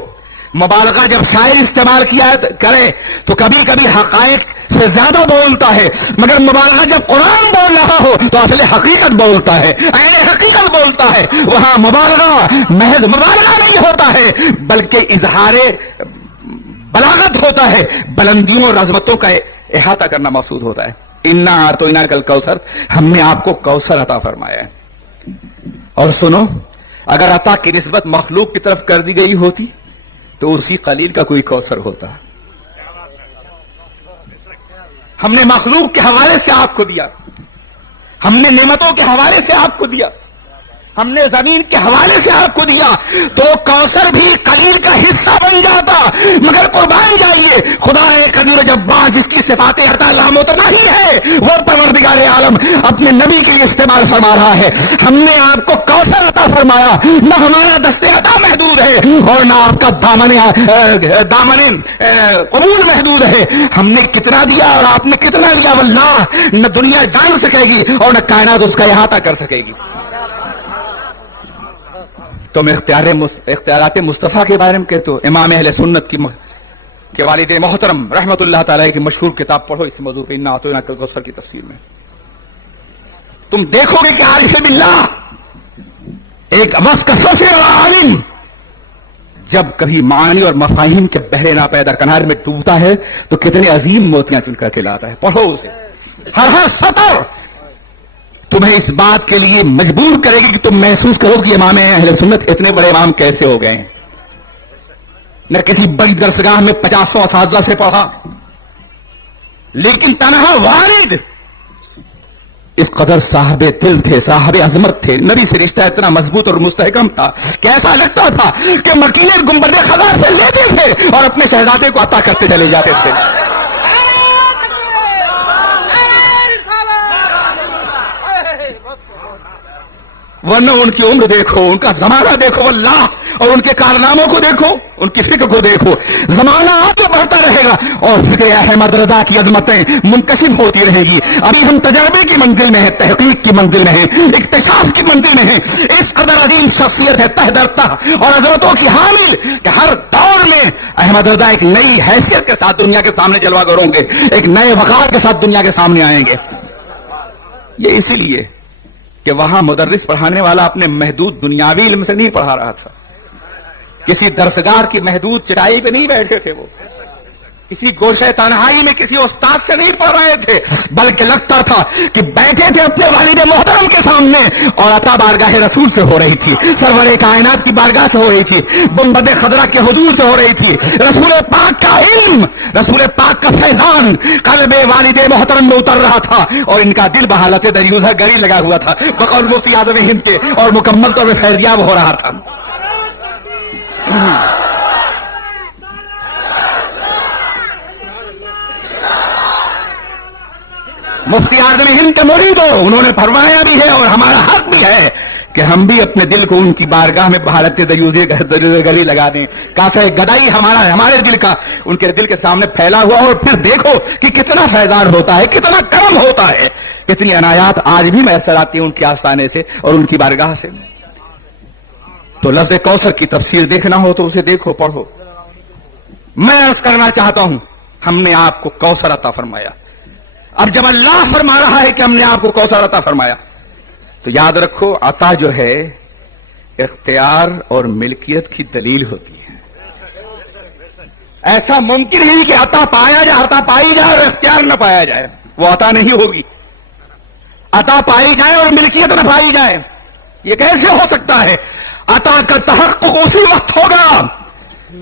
مبالغہ جب شاعر استعمال کیا کرے تو کبھی کبھی حقائق سے زیادہ بولتا ہے، مگر مبالغہ جب قرآن بول رہا ہو تو اصل حقیقت بولتا ہے، عین حقیقت بولتا ہے۔ وہاں مبالغہ محض مبالغہ نہیں ہوتا ہے، بلکہ اظہار بلاغت ہوتا ہے، بلندیوں اور عظمتوں کا احاطہ کرنا مقصود ہوتا ہے۔ انا اعطیناک الکوثر، ہم نے آپ کو کوثر عطا فرمایا ہے۔ اور سنو، اگر عطا کی نسبت مخلوق کی طرف کر دی گئی ہوتی تو اسی قلیل کا کوئی کوثر ہوتا۔ ہم نے مخلوق کے حوالے سے آپ کو دیا، ہم نے نعمتوں کے حوالے سے آپ کو دیا، ہم نے زمین کے حوالے سے آپ کو دیا، تو کوثر بھی قلیل کا حصہ بن جاتا۔ مگر قربان جائیے، خدا قدیر جبار جس کی صفات عطا لامتناہی ہے، وہ پروردگار عالم اپنے نبی کے لیے استعمال فرما رہا ہے۔ ہم نے آپ کو کوثر عطا فرمایا، نہ ہمارا دست عطا محدود ہے اور نہ آپ کا دامن قبول محدود ہے۔ ہم نے کتنا دیا اور آپ نے کتنا لیا، واللہ نہ دنیا جان سکے گی اور نہ کائنات اس کا احاطہ کر سکے گی۔ تم اختیارات مصطفیٰ کے بارے میں کہتے ہو، امام اہل سنت کے والد محترم رحمت اللہ تعالی کی مشہور کتاب پڑھو اس موضوع پہ، انا اعطیناک الکوثر کی تفسیر میں تم دیکھو گے کہ عارف باللہ، ایک وقت کا سب سے بڑا عالم، جب کبھی معانی اور مفاہیم کے بحر ناپیدا کنار میں ڈوبتا ہے تو کتنے عظیم موتیاں چن کر کے لاتا ہے۔ پڑھو اسے، ہر سطر تمہیں اس بات کے لیے مجبور کرے گی کہ تم محسوس کرو کہ امام اہل سنت اتنے بڑے امام کیسے ہو گئے ہیں۔ نہ کسی بڑی درسگاہ میں 50 اساتذہ سے پڑھا، لیکن تنہا والد اس قدر صاحب دل تھے، صاحب عظمت تھے، نبی سے رشتہ اتنا مضبوط اور مستحکم تھا کہ ایسا لگتا تھا کہ مکینے گنبد خزار سے لیتے تھے اور اپنے شہزادے کو عطا کرتے چلے جاتے تھے۔ ورنہ ان کی عمر دیکھو، ان کا زمانہ دیکھو، واللہ اور ان کے کارناموں کو دیکھو, ان کی فکر کو دیکھو. زمانہ آگے بڑھتا رہے گا اور فکر احمد رضا کی عظمتیں منکشف ہوتی رہے گی. ابھی ہم تجربے کی منزل میں ہیں, تحقیق کی منزل میں ہیں, اکتشاف کی منزل میں ہیں. اس قدر عظیم شخصیت ہے, تہ درتہ اور عظمتوں کی حامل, کہ ہر دور میں احمد رضا ایک نئی حیثیت کے ساتھ دنیا کے سامنے جلوہ گر ہوں گے, ایک نئے وقار کے ساتھ دنیا کے سامنے آئیں گے. یہ اسی لیے کہ وہاں مدرس پڑھانے والا اپنے محدود دنیاوی علم سے نہیں پڑھا رہا تھا, کسی درسگاہ کی محدود چٹائی پہ نہیں بیٹھے تھے, وہ کسی گوشہ تنہائی میں کسی استاد سے نہیں پڑھ رہے تھے, بلکہ لگتا تھا کہ بیٹھے تھے اپنے والد محترم کے سامنے اور عطا بارگاہ رسول سے ہو رہی تھی, سرور کائنات کی بارگاہ سے ہو رہی تھی, گنبد خضرا کے حضور سے ہو رہی تھی. رسول پاک کا علم, رسول پاک کا فیضان قلب والد محترم میں اتر رہا تھا اور ان کا دل بحالت دریوزہ گری لگا ہوا تھا, بقول مفتی اعظم ہند کے, اور مکمل طور پہ فیضیاب ہو رہا تھا. مفتی اعظم ہند کے مرید ہو, انہوں نے فرمایا بھی ہے اور ہمارا حق بھی ہے کہ ہم بھی اپنے دل کو ان کی بارگاہ میں بحالت دریوزے گلی لگا دیں. کاسہ گدائی ہمارے دل کا ان کے دل کے سامنے پھیلا ہوا, اور پھر دیکھو کہ کتنا فیضان ہوتا ہے, کتنا کرم ہوتا ہے, کتنی عنایات آج بھی میسر آتی ہیں ان کے آستانے سے اور ان کی بارگاہ سے. تو لفظ کوثر کی تفسیر دیکھنا ہو تو اسے دیکھو, پڑھو. میں عرض کرنا چاہتا ہوں, ہم نے آپ کو کوثر عطا فرمایا. اب جب اللہ فرما رہا ہے کہ ہم نے آپ کو کوثر عطا فرمایا, تو یاد رکھو عطا جو ہے اختیار اور ملکیت کی دلیل ہوتی ہے. ایسا ممکن نہیں کہ عطا پایا جائے, عطا پائی جائے اور اختیار نہ پایا جائے, وہ عطا نہیں ہوگی. عطا پائی جائے اور ملکیت نہ پائی جائے, یہ کیسے ہو سکتا ہے؟ عطا کا تحقق اسی وقت ہوگا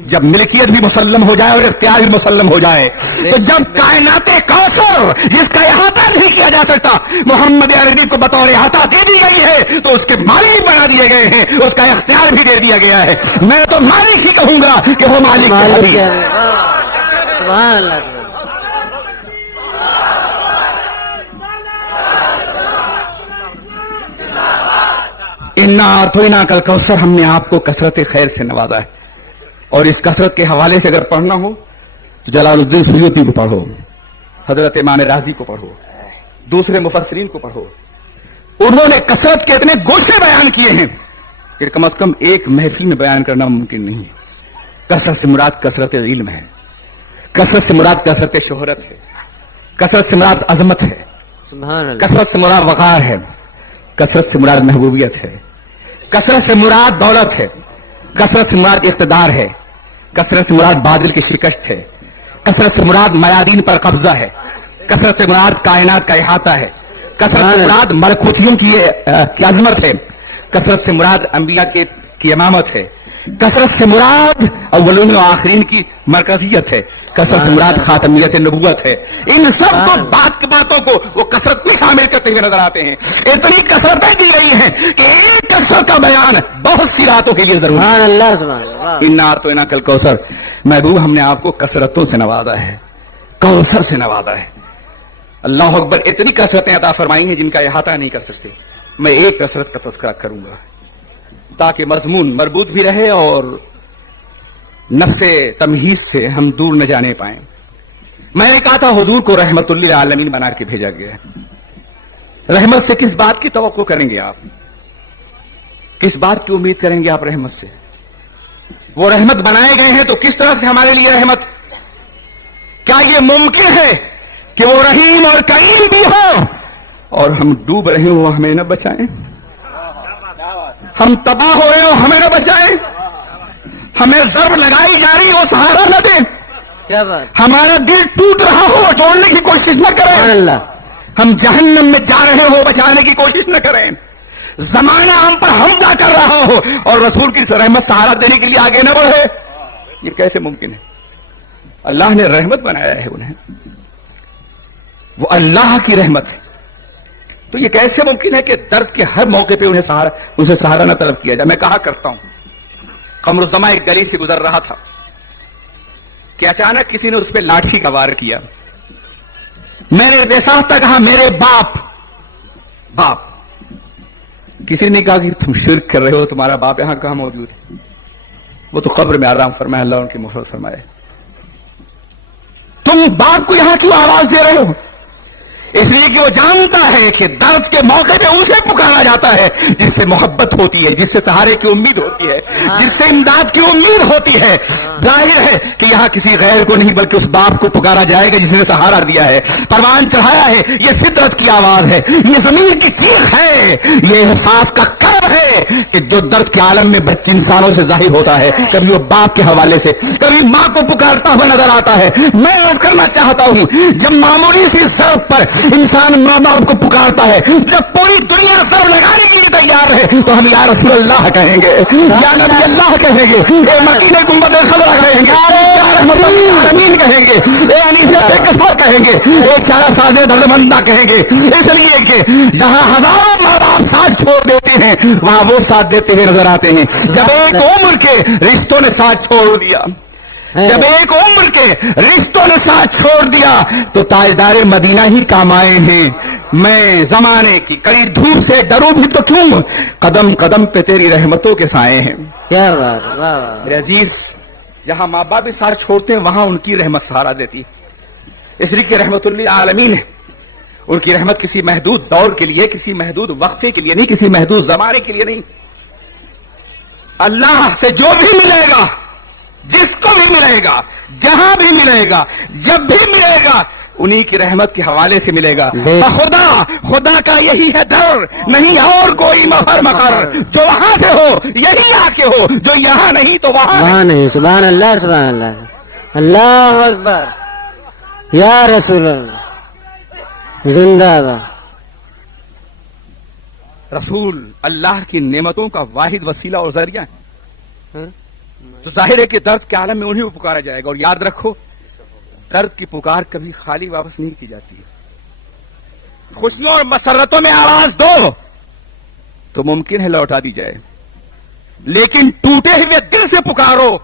جب ملکیت بھی مسلم ہو جائے اور اختیار بھی مسلم ہو جائے. تو جب کائنات کوثر جس کا احاطہ نہیں کیا جا سکتا محمد عربی کو بطور احاطہ دے دی گئی ہے, تو اس کے مالک بنا دیے گئے ہیں, اس کا اختیار بھی دے دیا گیا ہے. میں تو مالک ہی کہوں گا کہ وہ مالک ہے. سبحان اللہ. انا اعطیناک کل کوثر, ہم نے آپ کو کثرت خیر سے نوازا ہے. اور اس کثرت کے حوالے سے اگر پڑھنا ہو تو جلال الدین سیوطی کو پڑھو, حضرت امام راضی کو پڑھو, دوسرے مفسرین کو پڑھو. انہوں نے کثرت کے اتنے گوشے بیان کیے ہیں کہ کم از کم ایک محفل میں بیان کرنا ممکن نہیں ہے. کثرت سے مراد کثرت علم ہے, کثرت سے مراد کثرت شہرت ہے, کثرت سے مراد عظمت ہے, کثرت سے مراد وقار ہے, کثرت سے مراد محبوبیت ہے, کثرت سے مراد دولت ہے, کثرت سے مراد اقتدار ہے, کثرت سے مراد بادل کی شکست ہے, کثرت سے مراد میادین پر قبضہ ہے, کثرت سے مراد کائنات کا احاطہ ہے, کثرت سے مراد ملکوتیوں کی عظمت ہے, کثرت سے مراد انبیاء کی امامت ہے, کثرت سے مراد اولین و آخرین کی مرکزیت ہے, کثرت سے مراد خاتمیت نبوت ہے. ان سب کو باتوں کو وہ کثرت میں شامل کرتے ہوئے نظر آتے ہیں. اتنی کثرتیں دی گئی ہیں کہ ایک کثرت کا بیان بہت سی راتوں کے لیے ضروری ہے. انا اعطیناک الکوثر, محبوب ہم نے آپ کو کثرتوں سے نوازا ہے, کوثر سے نوازا ہے. اللہ اکبر, اتنی کثرتیں عطا فرمائی ہیں جن کا احاطہ نہیں کر سکتے. میں ایک کثرت کا تذکرہ کروں گا تاکہ مضمون مربوط بھی رہے اور نفس تمہیز سے ہم دور نہ جانے پائیں. میں نے کہا تھا حضور کو رحمت للعالمین بنا کے بھیجا گیا ہے. رحمت سے کس بات کی توقع کریں گے آپ؟ کس بات کی امید کریں گے آپ رحمت سے؟ وہ رحمت بنائے گئے ہیں تو کس طرح سے ہمارے لیے رحمت؟ کیا یہ ممکن ہے کہ وہ رحیم اور کریم بھی ہو اور ہم ڈوب رہے ہوں ہمیں نہ بچائیں؟ ہم تباہ ہو رہے ہوں ہمیں نہ بچائیں؟ ہمیں ضرب لگائی جا رہی ہو سہارا نہ دیں؟ کیا بات؟ ہمارا دل ٹوٹ رہا ہو جوڑنے کی کوشش نہ کریں؟ ہم جہنم میں جا رہے ہو بچانے کی کوشش نہ کریں؟ زمانہ ہم پر حملہ کر رہا ہو اور رسول کی رحمت سہارا دینے کے لیے آگے نہ بڑھے؟ یہ کیسے ممکن ہے؟ اللہ نے رحمت بنایا ہے انہیں, وہ اللہ کی رحمت ہے. تو یہ کیسے ممکن ہے کہ درد کے ہر موقع پہ ان سے سہارا نہ طلب کیا جائے؟ میں کہا کرتا ہوں, قمر الزماں ایک گلی سے گزر رہا تھا کہ اچانک کسی نے اس پہ لاٹھی کا وار کیا. میں نے بے ساختہ کہا میرے باپ. کسی نے کہا کہ تم شرک کر رہے ہو, تمہارا باپ یہاں کہاں موجود ہے؟ وہ تو قبر میں آرام فرمائے، اللہ ان کی مغفرت فرمائے. تم باپ کو یہاں کیوں آواز دے رہے ہو؟ اس لیے کہ وہ جانتا ہے کہ درد کے موقع پہ اسے پکارا جاتا ہے جس سے محبت ہوتی ہے، جس سے سہارے کی امید ہوتی ہے، جس سے امداد کی امید ہوتی ہے. ظاہر ہے کہ یہاں کسی غیر کو نہیں بلکہ اس باپ کو پکارا جائے گا جس نے سہارا دیا ہے، پروان چڑھایا ہے. یہ فطرت کی آواز ہے، یہ زمین کی چیخ ہے، یہ احساس کا کرب ہے کہ جو درد کے عالم میں بچے انسانوں سے ظاہر ہوتا ہے، کبھی وہ باپ کے حوالے سے، کبھی ماں کو پکارتا ہوا نظر آتا ہے. میں عرض کرنا چاہتا ہوں، جب معمولی سی ضرب پر انسان ماں باپ کو پکارتا ہے، جب پوری دنیا سر لگانے کے لیے تیار ہے، تو ہم یا رسول اللہ کہیں گے، یا نبی اللہ کہیں گے، اے مکین گنبد خضرا کہیں گے، یا رحمت للعالمین کہیں گے، اے انیس بے قصور کہیں گے، اے چارہ ساز دردمندہ کہیں گے. اس لیے کہ جہاں ہزاروں ماں باپ ساتھ چھوڑ دیتے ہیں، وہاں وہ ساتھ دیتے ہوئے نظر آتے ہیں. جب ایک عمر کے رشتوں نے ساتھ چھوڑ دیا، جب ایک عمر کے رشتوں نے ساتھ چھوڑ دیا، تو تاجدار مدینہ ہی کام آئے ہیں. میں زمانے کی کڑی دھوپ سے ڈروں بھی تو کیوں، قدم قدم پہ تیری رحمتوں کے سائے ہیں. کیا بات، واہ واہ. میرے عزیز، جہاں ماں باپ بھی ساتھ چھوڑتے ہیں وہاں ان کی رحمت سہارا دیتی. اس لیے کہ رحمت للعالمین ہے. ان کی رحمت کسی محدود دور کے لیے، کسی محدود وقفے کے لیے نہیں، کسی محدود زمانے کے لیے نہیں. اللہ سے جو بھی ملے گا، جس کو بھی ملے گا، جہاں بھی ملے گا، جب بھی ملے گا، انہی کی رحمت کے حوالے سے ملے گا. خدا کا یہی ہے در، نہیں اور کوئی مفر مقر. جو وہاں سے ہو یہی آ کے ہو، جو یہاں نہیں تو وہاں نہیں. سبحان اللہ، سبحان اللہ، اللہ اکبر، یا رسول اللہ، زندہ باد. رسول اللہ کی نعمتوں کا واحد وسیلہ اور ذریعہ ہے. تو ظاہر ہے کہ درد کے عالم میں انہیں کو پکارا جائے گا. اور یاد رکھو، درد کی پکار کبھی خالی واپس نہیں کی جاتی ہے. خوشیوں اور مسرتوں میں آواز دو تو ممکن ہے لوٹا دی جائے، لیکن ٹوٹے ہوئے دل سے پکارو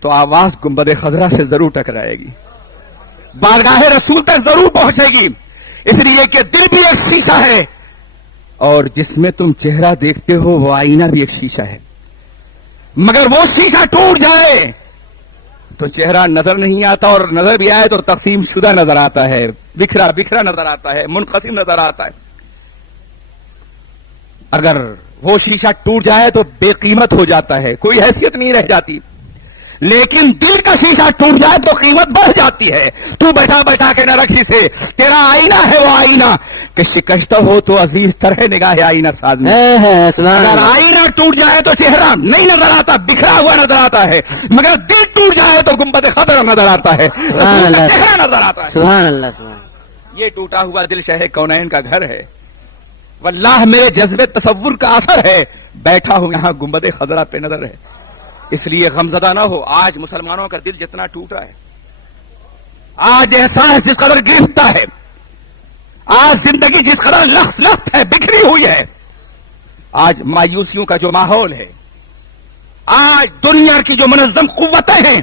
تو آواز گنبد خضرا سے ضرور ٹکرائے گی، بارگاہ رسول تک ضرور پہنچے گی. اس لیے کہ دل بھی ایک شیشہ ہے، اور جس میں تم چہرہ دیکھتے ہو وہ آئینہ بھی ایک شیشہ ہے. مگر وہ شیشہ ٹوٹ جائے تو چہرہ نظر نہیں آتا، اور نظر بھی آئے تو تقسیم شدہ نظر آتا ہے، بکھرا بکھرا نظر آتا ہے، منقسم نظر آتا ہے. اگر وہ شیشہ ٹوٹ جائے تو بے قیمت ہو جاتا ہے، کوئی حیثیت نہیں رہ جاتی. لیکن دل کا شیشہ ٹوٹ جائے تو قیمت بڑھ جاتی ہے. تو بچا بچا کے نہ رکھی سے، تیرا آئینہ ہے وہ آئینہ کہ شکستہ ہو تو عزیز طرح نگاہ آئینہ ساز میں. اگر آئینہ ٹوٹ جائے تو چہرہ نہیں نظر آتا، بکھرا ہوا نظر آتا ہے. مگر دل ٹوٹ جائے تو گنبد خضرا نظر آتا ہے، چہرہ نظر آتا ہے. سبحان اللہ، سبحان اللہ. یہ ٹوٹا ہوا دل شہ کونین کا گھر ہے. واللہ میرے جذبے تصور کا اثر ہے، بیٹھا ہوں یہاں گنبد خضرا پہ نظر ہے. اس لیے غمزدہ نہ ہو. آج مسلمانوں کا دل جتنا ٹوٹا ہے، آج احساس جس قدر گرفتا ہے، آج زندگی جس قدر لخت لخت ہے، بکھری ہوئی ہے، آج مایوسیوں کا جو ماحول ہے، آج دنیا کی جو منظم قوتیں ہیں،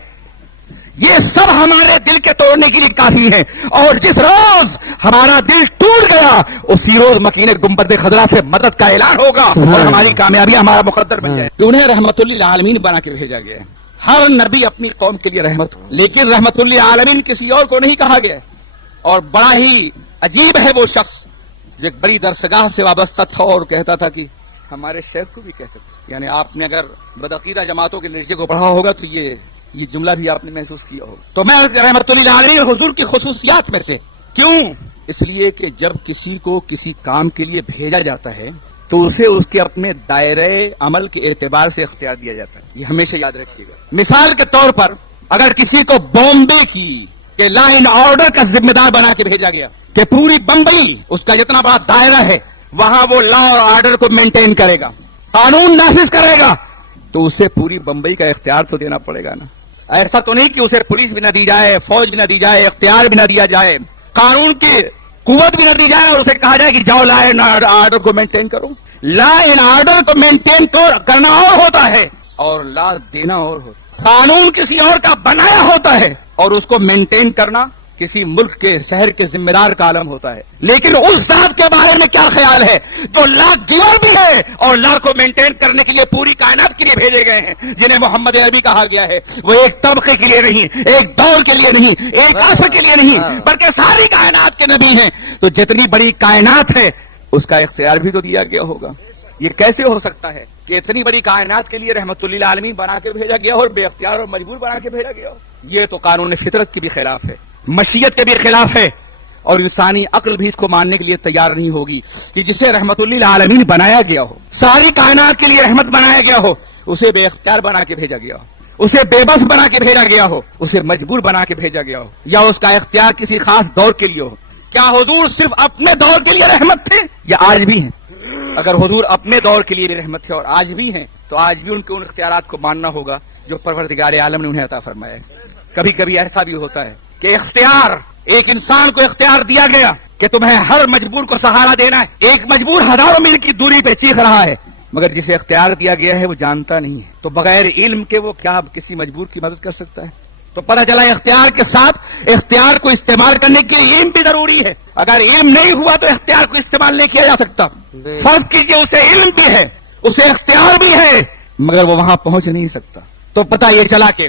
یہ سب ہمارے دل کے توڑنے کے لیے کافی ہیں. اور جس روز ہمارا دل ٹوٹ گیا اسی روز مکین گنبد خضرا سے مدد کا اعلان ہوگا اور ہماری کامیابی ہمارا مقدر بن جائے. انہیں رحمت للعالمین بنا کے بھیجا گیا ہے. ہر نبی اپنی قوم کے لیے رحمت ہو، لیکن رحمت للعالمین کسی اور کو نہیں کہا گیا. اور بڑا ہی عجیب ہے وہ شخص جو ایک بڑی درسگاہ سے وابستہ تھا اور کہتا تھا کہ ہمارے شیخ کو بھی کہہ سکتے. یعنی آپ نے اگر بدعقیدہ جماعتوں کے لہجے کو پڑھا ہوگا تو یہ جملہ بھی آپ نے محسوس کیا ہوگا. تو میں رحمت للعالمین حضور کی خصوصیات میں سے کیوں؟ اس لیے کہ جب کسی کو کسی کام کے لیے بھیجا جاتا ہے تو اسے اس کے اپنے دائرے عمل کے اعتبار سے اختیار دیا جاتا ہے. یہ ہمیشہ یاد رکھیے گا. مثال کے طور پر اگر کسی کو بامبے کی کہ لا اینڈ آرڈر کا ذمہ دار بنا کے بھیجا گیا کہ پوری بمبئی اس کا جتنا بڑا دائرہ ہے وہاں وہ لا اور آرڈر کو مینٹین کرے گا، قانون نافذ کرے گا، تو اسے پوری بمبئی کا اختیار تو دینا پڑے گا نا. ایسا تو نہیں کہ اسے پولیس بھی نہ دی جائے، فوج بھی نہ دی جائے، اختیار بھی نہ دیا جائے، قانون کی قوت بھی نہ دی جائے اور اسے کہا جائے کہ جاؤ لا اینڈ آرڈر کو مینٹین کرو. لا اینڈ آرڈر کو مینٹین کرنا اور ہوتا ہے اور لا دینا اور ہوتا ہے. قانون کسی اور کا بنایا ہوتا ہے اور اس کو مینٹین کرنا کسی ملک کے شہر کے ذمہ دار کا عالم ہوتا ہے، لیکن اس ذات کے بارے میں کیا خیال ہے جو لا گیور بھی ہے اور لا کو مینٹین کرنے کے لیے پوری کائنات کے لیے بھیجے گئے ہیں، جنہیں محمد عربی کہا گیا ہے. وہ ایک طبقے کے لیے نہیں، ایک دور کے لیے نہیں، ایک عصر کے لیے نہیں، بلکہ ساری کائنات کے نبی ہیں. تو جتنی بڑی کائنات ہے اس کا اختیار بھی تو دیا گیا ہوگا. یہ کیسے ہو سکتا ہے کہ اتنی بڑی کائنات کے لیے رحمت للعالمین بنا کے بھیجا گیا ہو اور بے اختیار اور مجبور بنا کے بھیجا گیا ہو؟ یہ تو قانون فطرت کے بھی خلاف ہے، مشیت کے بھی خلاف ہے، اور انسانی عقل بھی اس کو ماننے کے لیے تیار نہیں ہوگی کہ جسے رحمت للعالمین بنایا گیا ہو، ساری کائنات کے لیے رحمت بنایا گیا ہو، اسے بے اختیار بنا کے بھیجا گیا ہو، اسے بے بس بنا کے بھیجا گیا ہو، اسے مجبور بنا کے بھیجا گیا ہو، یا اس کا اختیار کسی خاص دور کے لیے ہو. کیا حضور صرف اپنے دور کے لیے رحمت تھے یا آج بھی ہیں؟ اگر حضور اپنے دور کے لیے بھی رحمت تھے اور آج بھی ہیں تو آج بھی ان کے ان اختیارات کو ماننا ہوگا جو پروردگار عالم نے انہیں عطا فرمایا ہے. کبھی کبھی ایسا بھی ہوتا ہے کہ اختیار، ایک انسان کو اختیار دیا گیا کہ تمہیں ہر مجبور کو سہارا دینا ہے. ایک مجبور ہزاروں میل کی دوری پہ چیخ رہا ہے، مگر جسے اختیار دیا گیا ہے وہ جانتا نہیں ہے، تو بغیر علم کے وہ کیا کسی مجبور کی مدد کر سکتا ہے؟ تو پتہ چلا اختیار کے ساتھ اختیار کو استعمال کرنے کے لیے علم بھی ضروری ہے. اگر علم نہیں ہوا تو اختیار کو استعمال نہیں کیا جا سکتا. فرض کیجئے اسے علم بھی ہے، اسے اختیار بھی ہے، مگر وہ وہاں پہنچ نہیں سکتا. تو پتہ یہ چلا کہ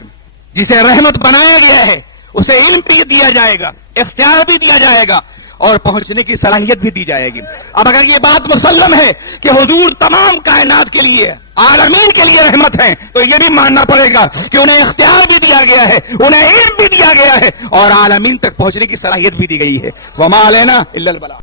جسے رحمت بنایا گیا ہے اسے علم بھی دیا جائے گا، اختیار بھی دیا جائے گا، اور پہنچنے کی صلاحیت بھی دی جائے گی. اب اگر یہ بات مسلم ہے کہ حضور تمام کائنات کے لیے، عالمین کے لیے رحمت ہیں، تو یہ بھی ماننا پڑے گا کہ انہیں اختیار بھی دیا گیا ہے، انہیں علم بھی دیا گیا ہے، اور عالمین تک پہنچنے کی صلاحیت بھی دی گئی ہے. وما علینا الا البلاغ.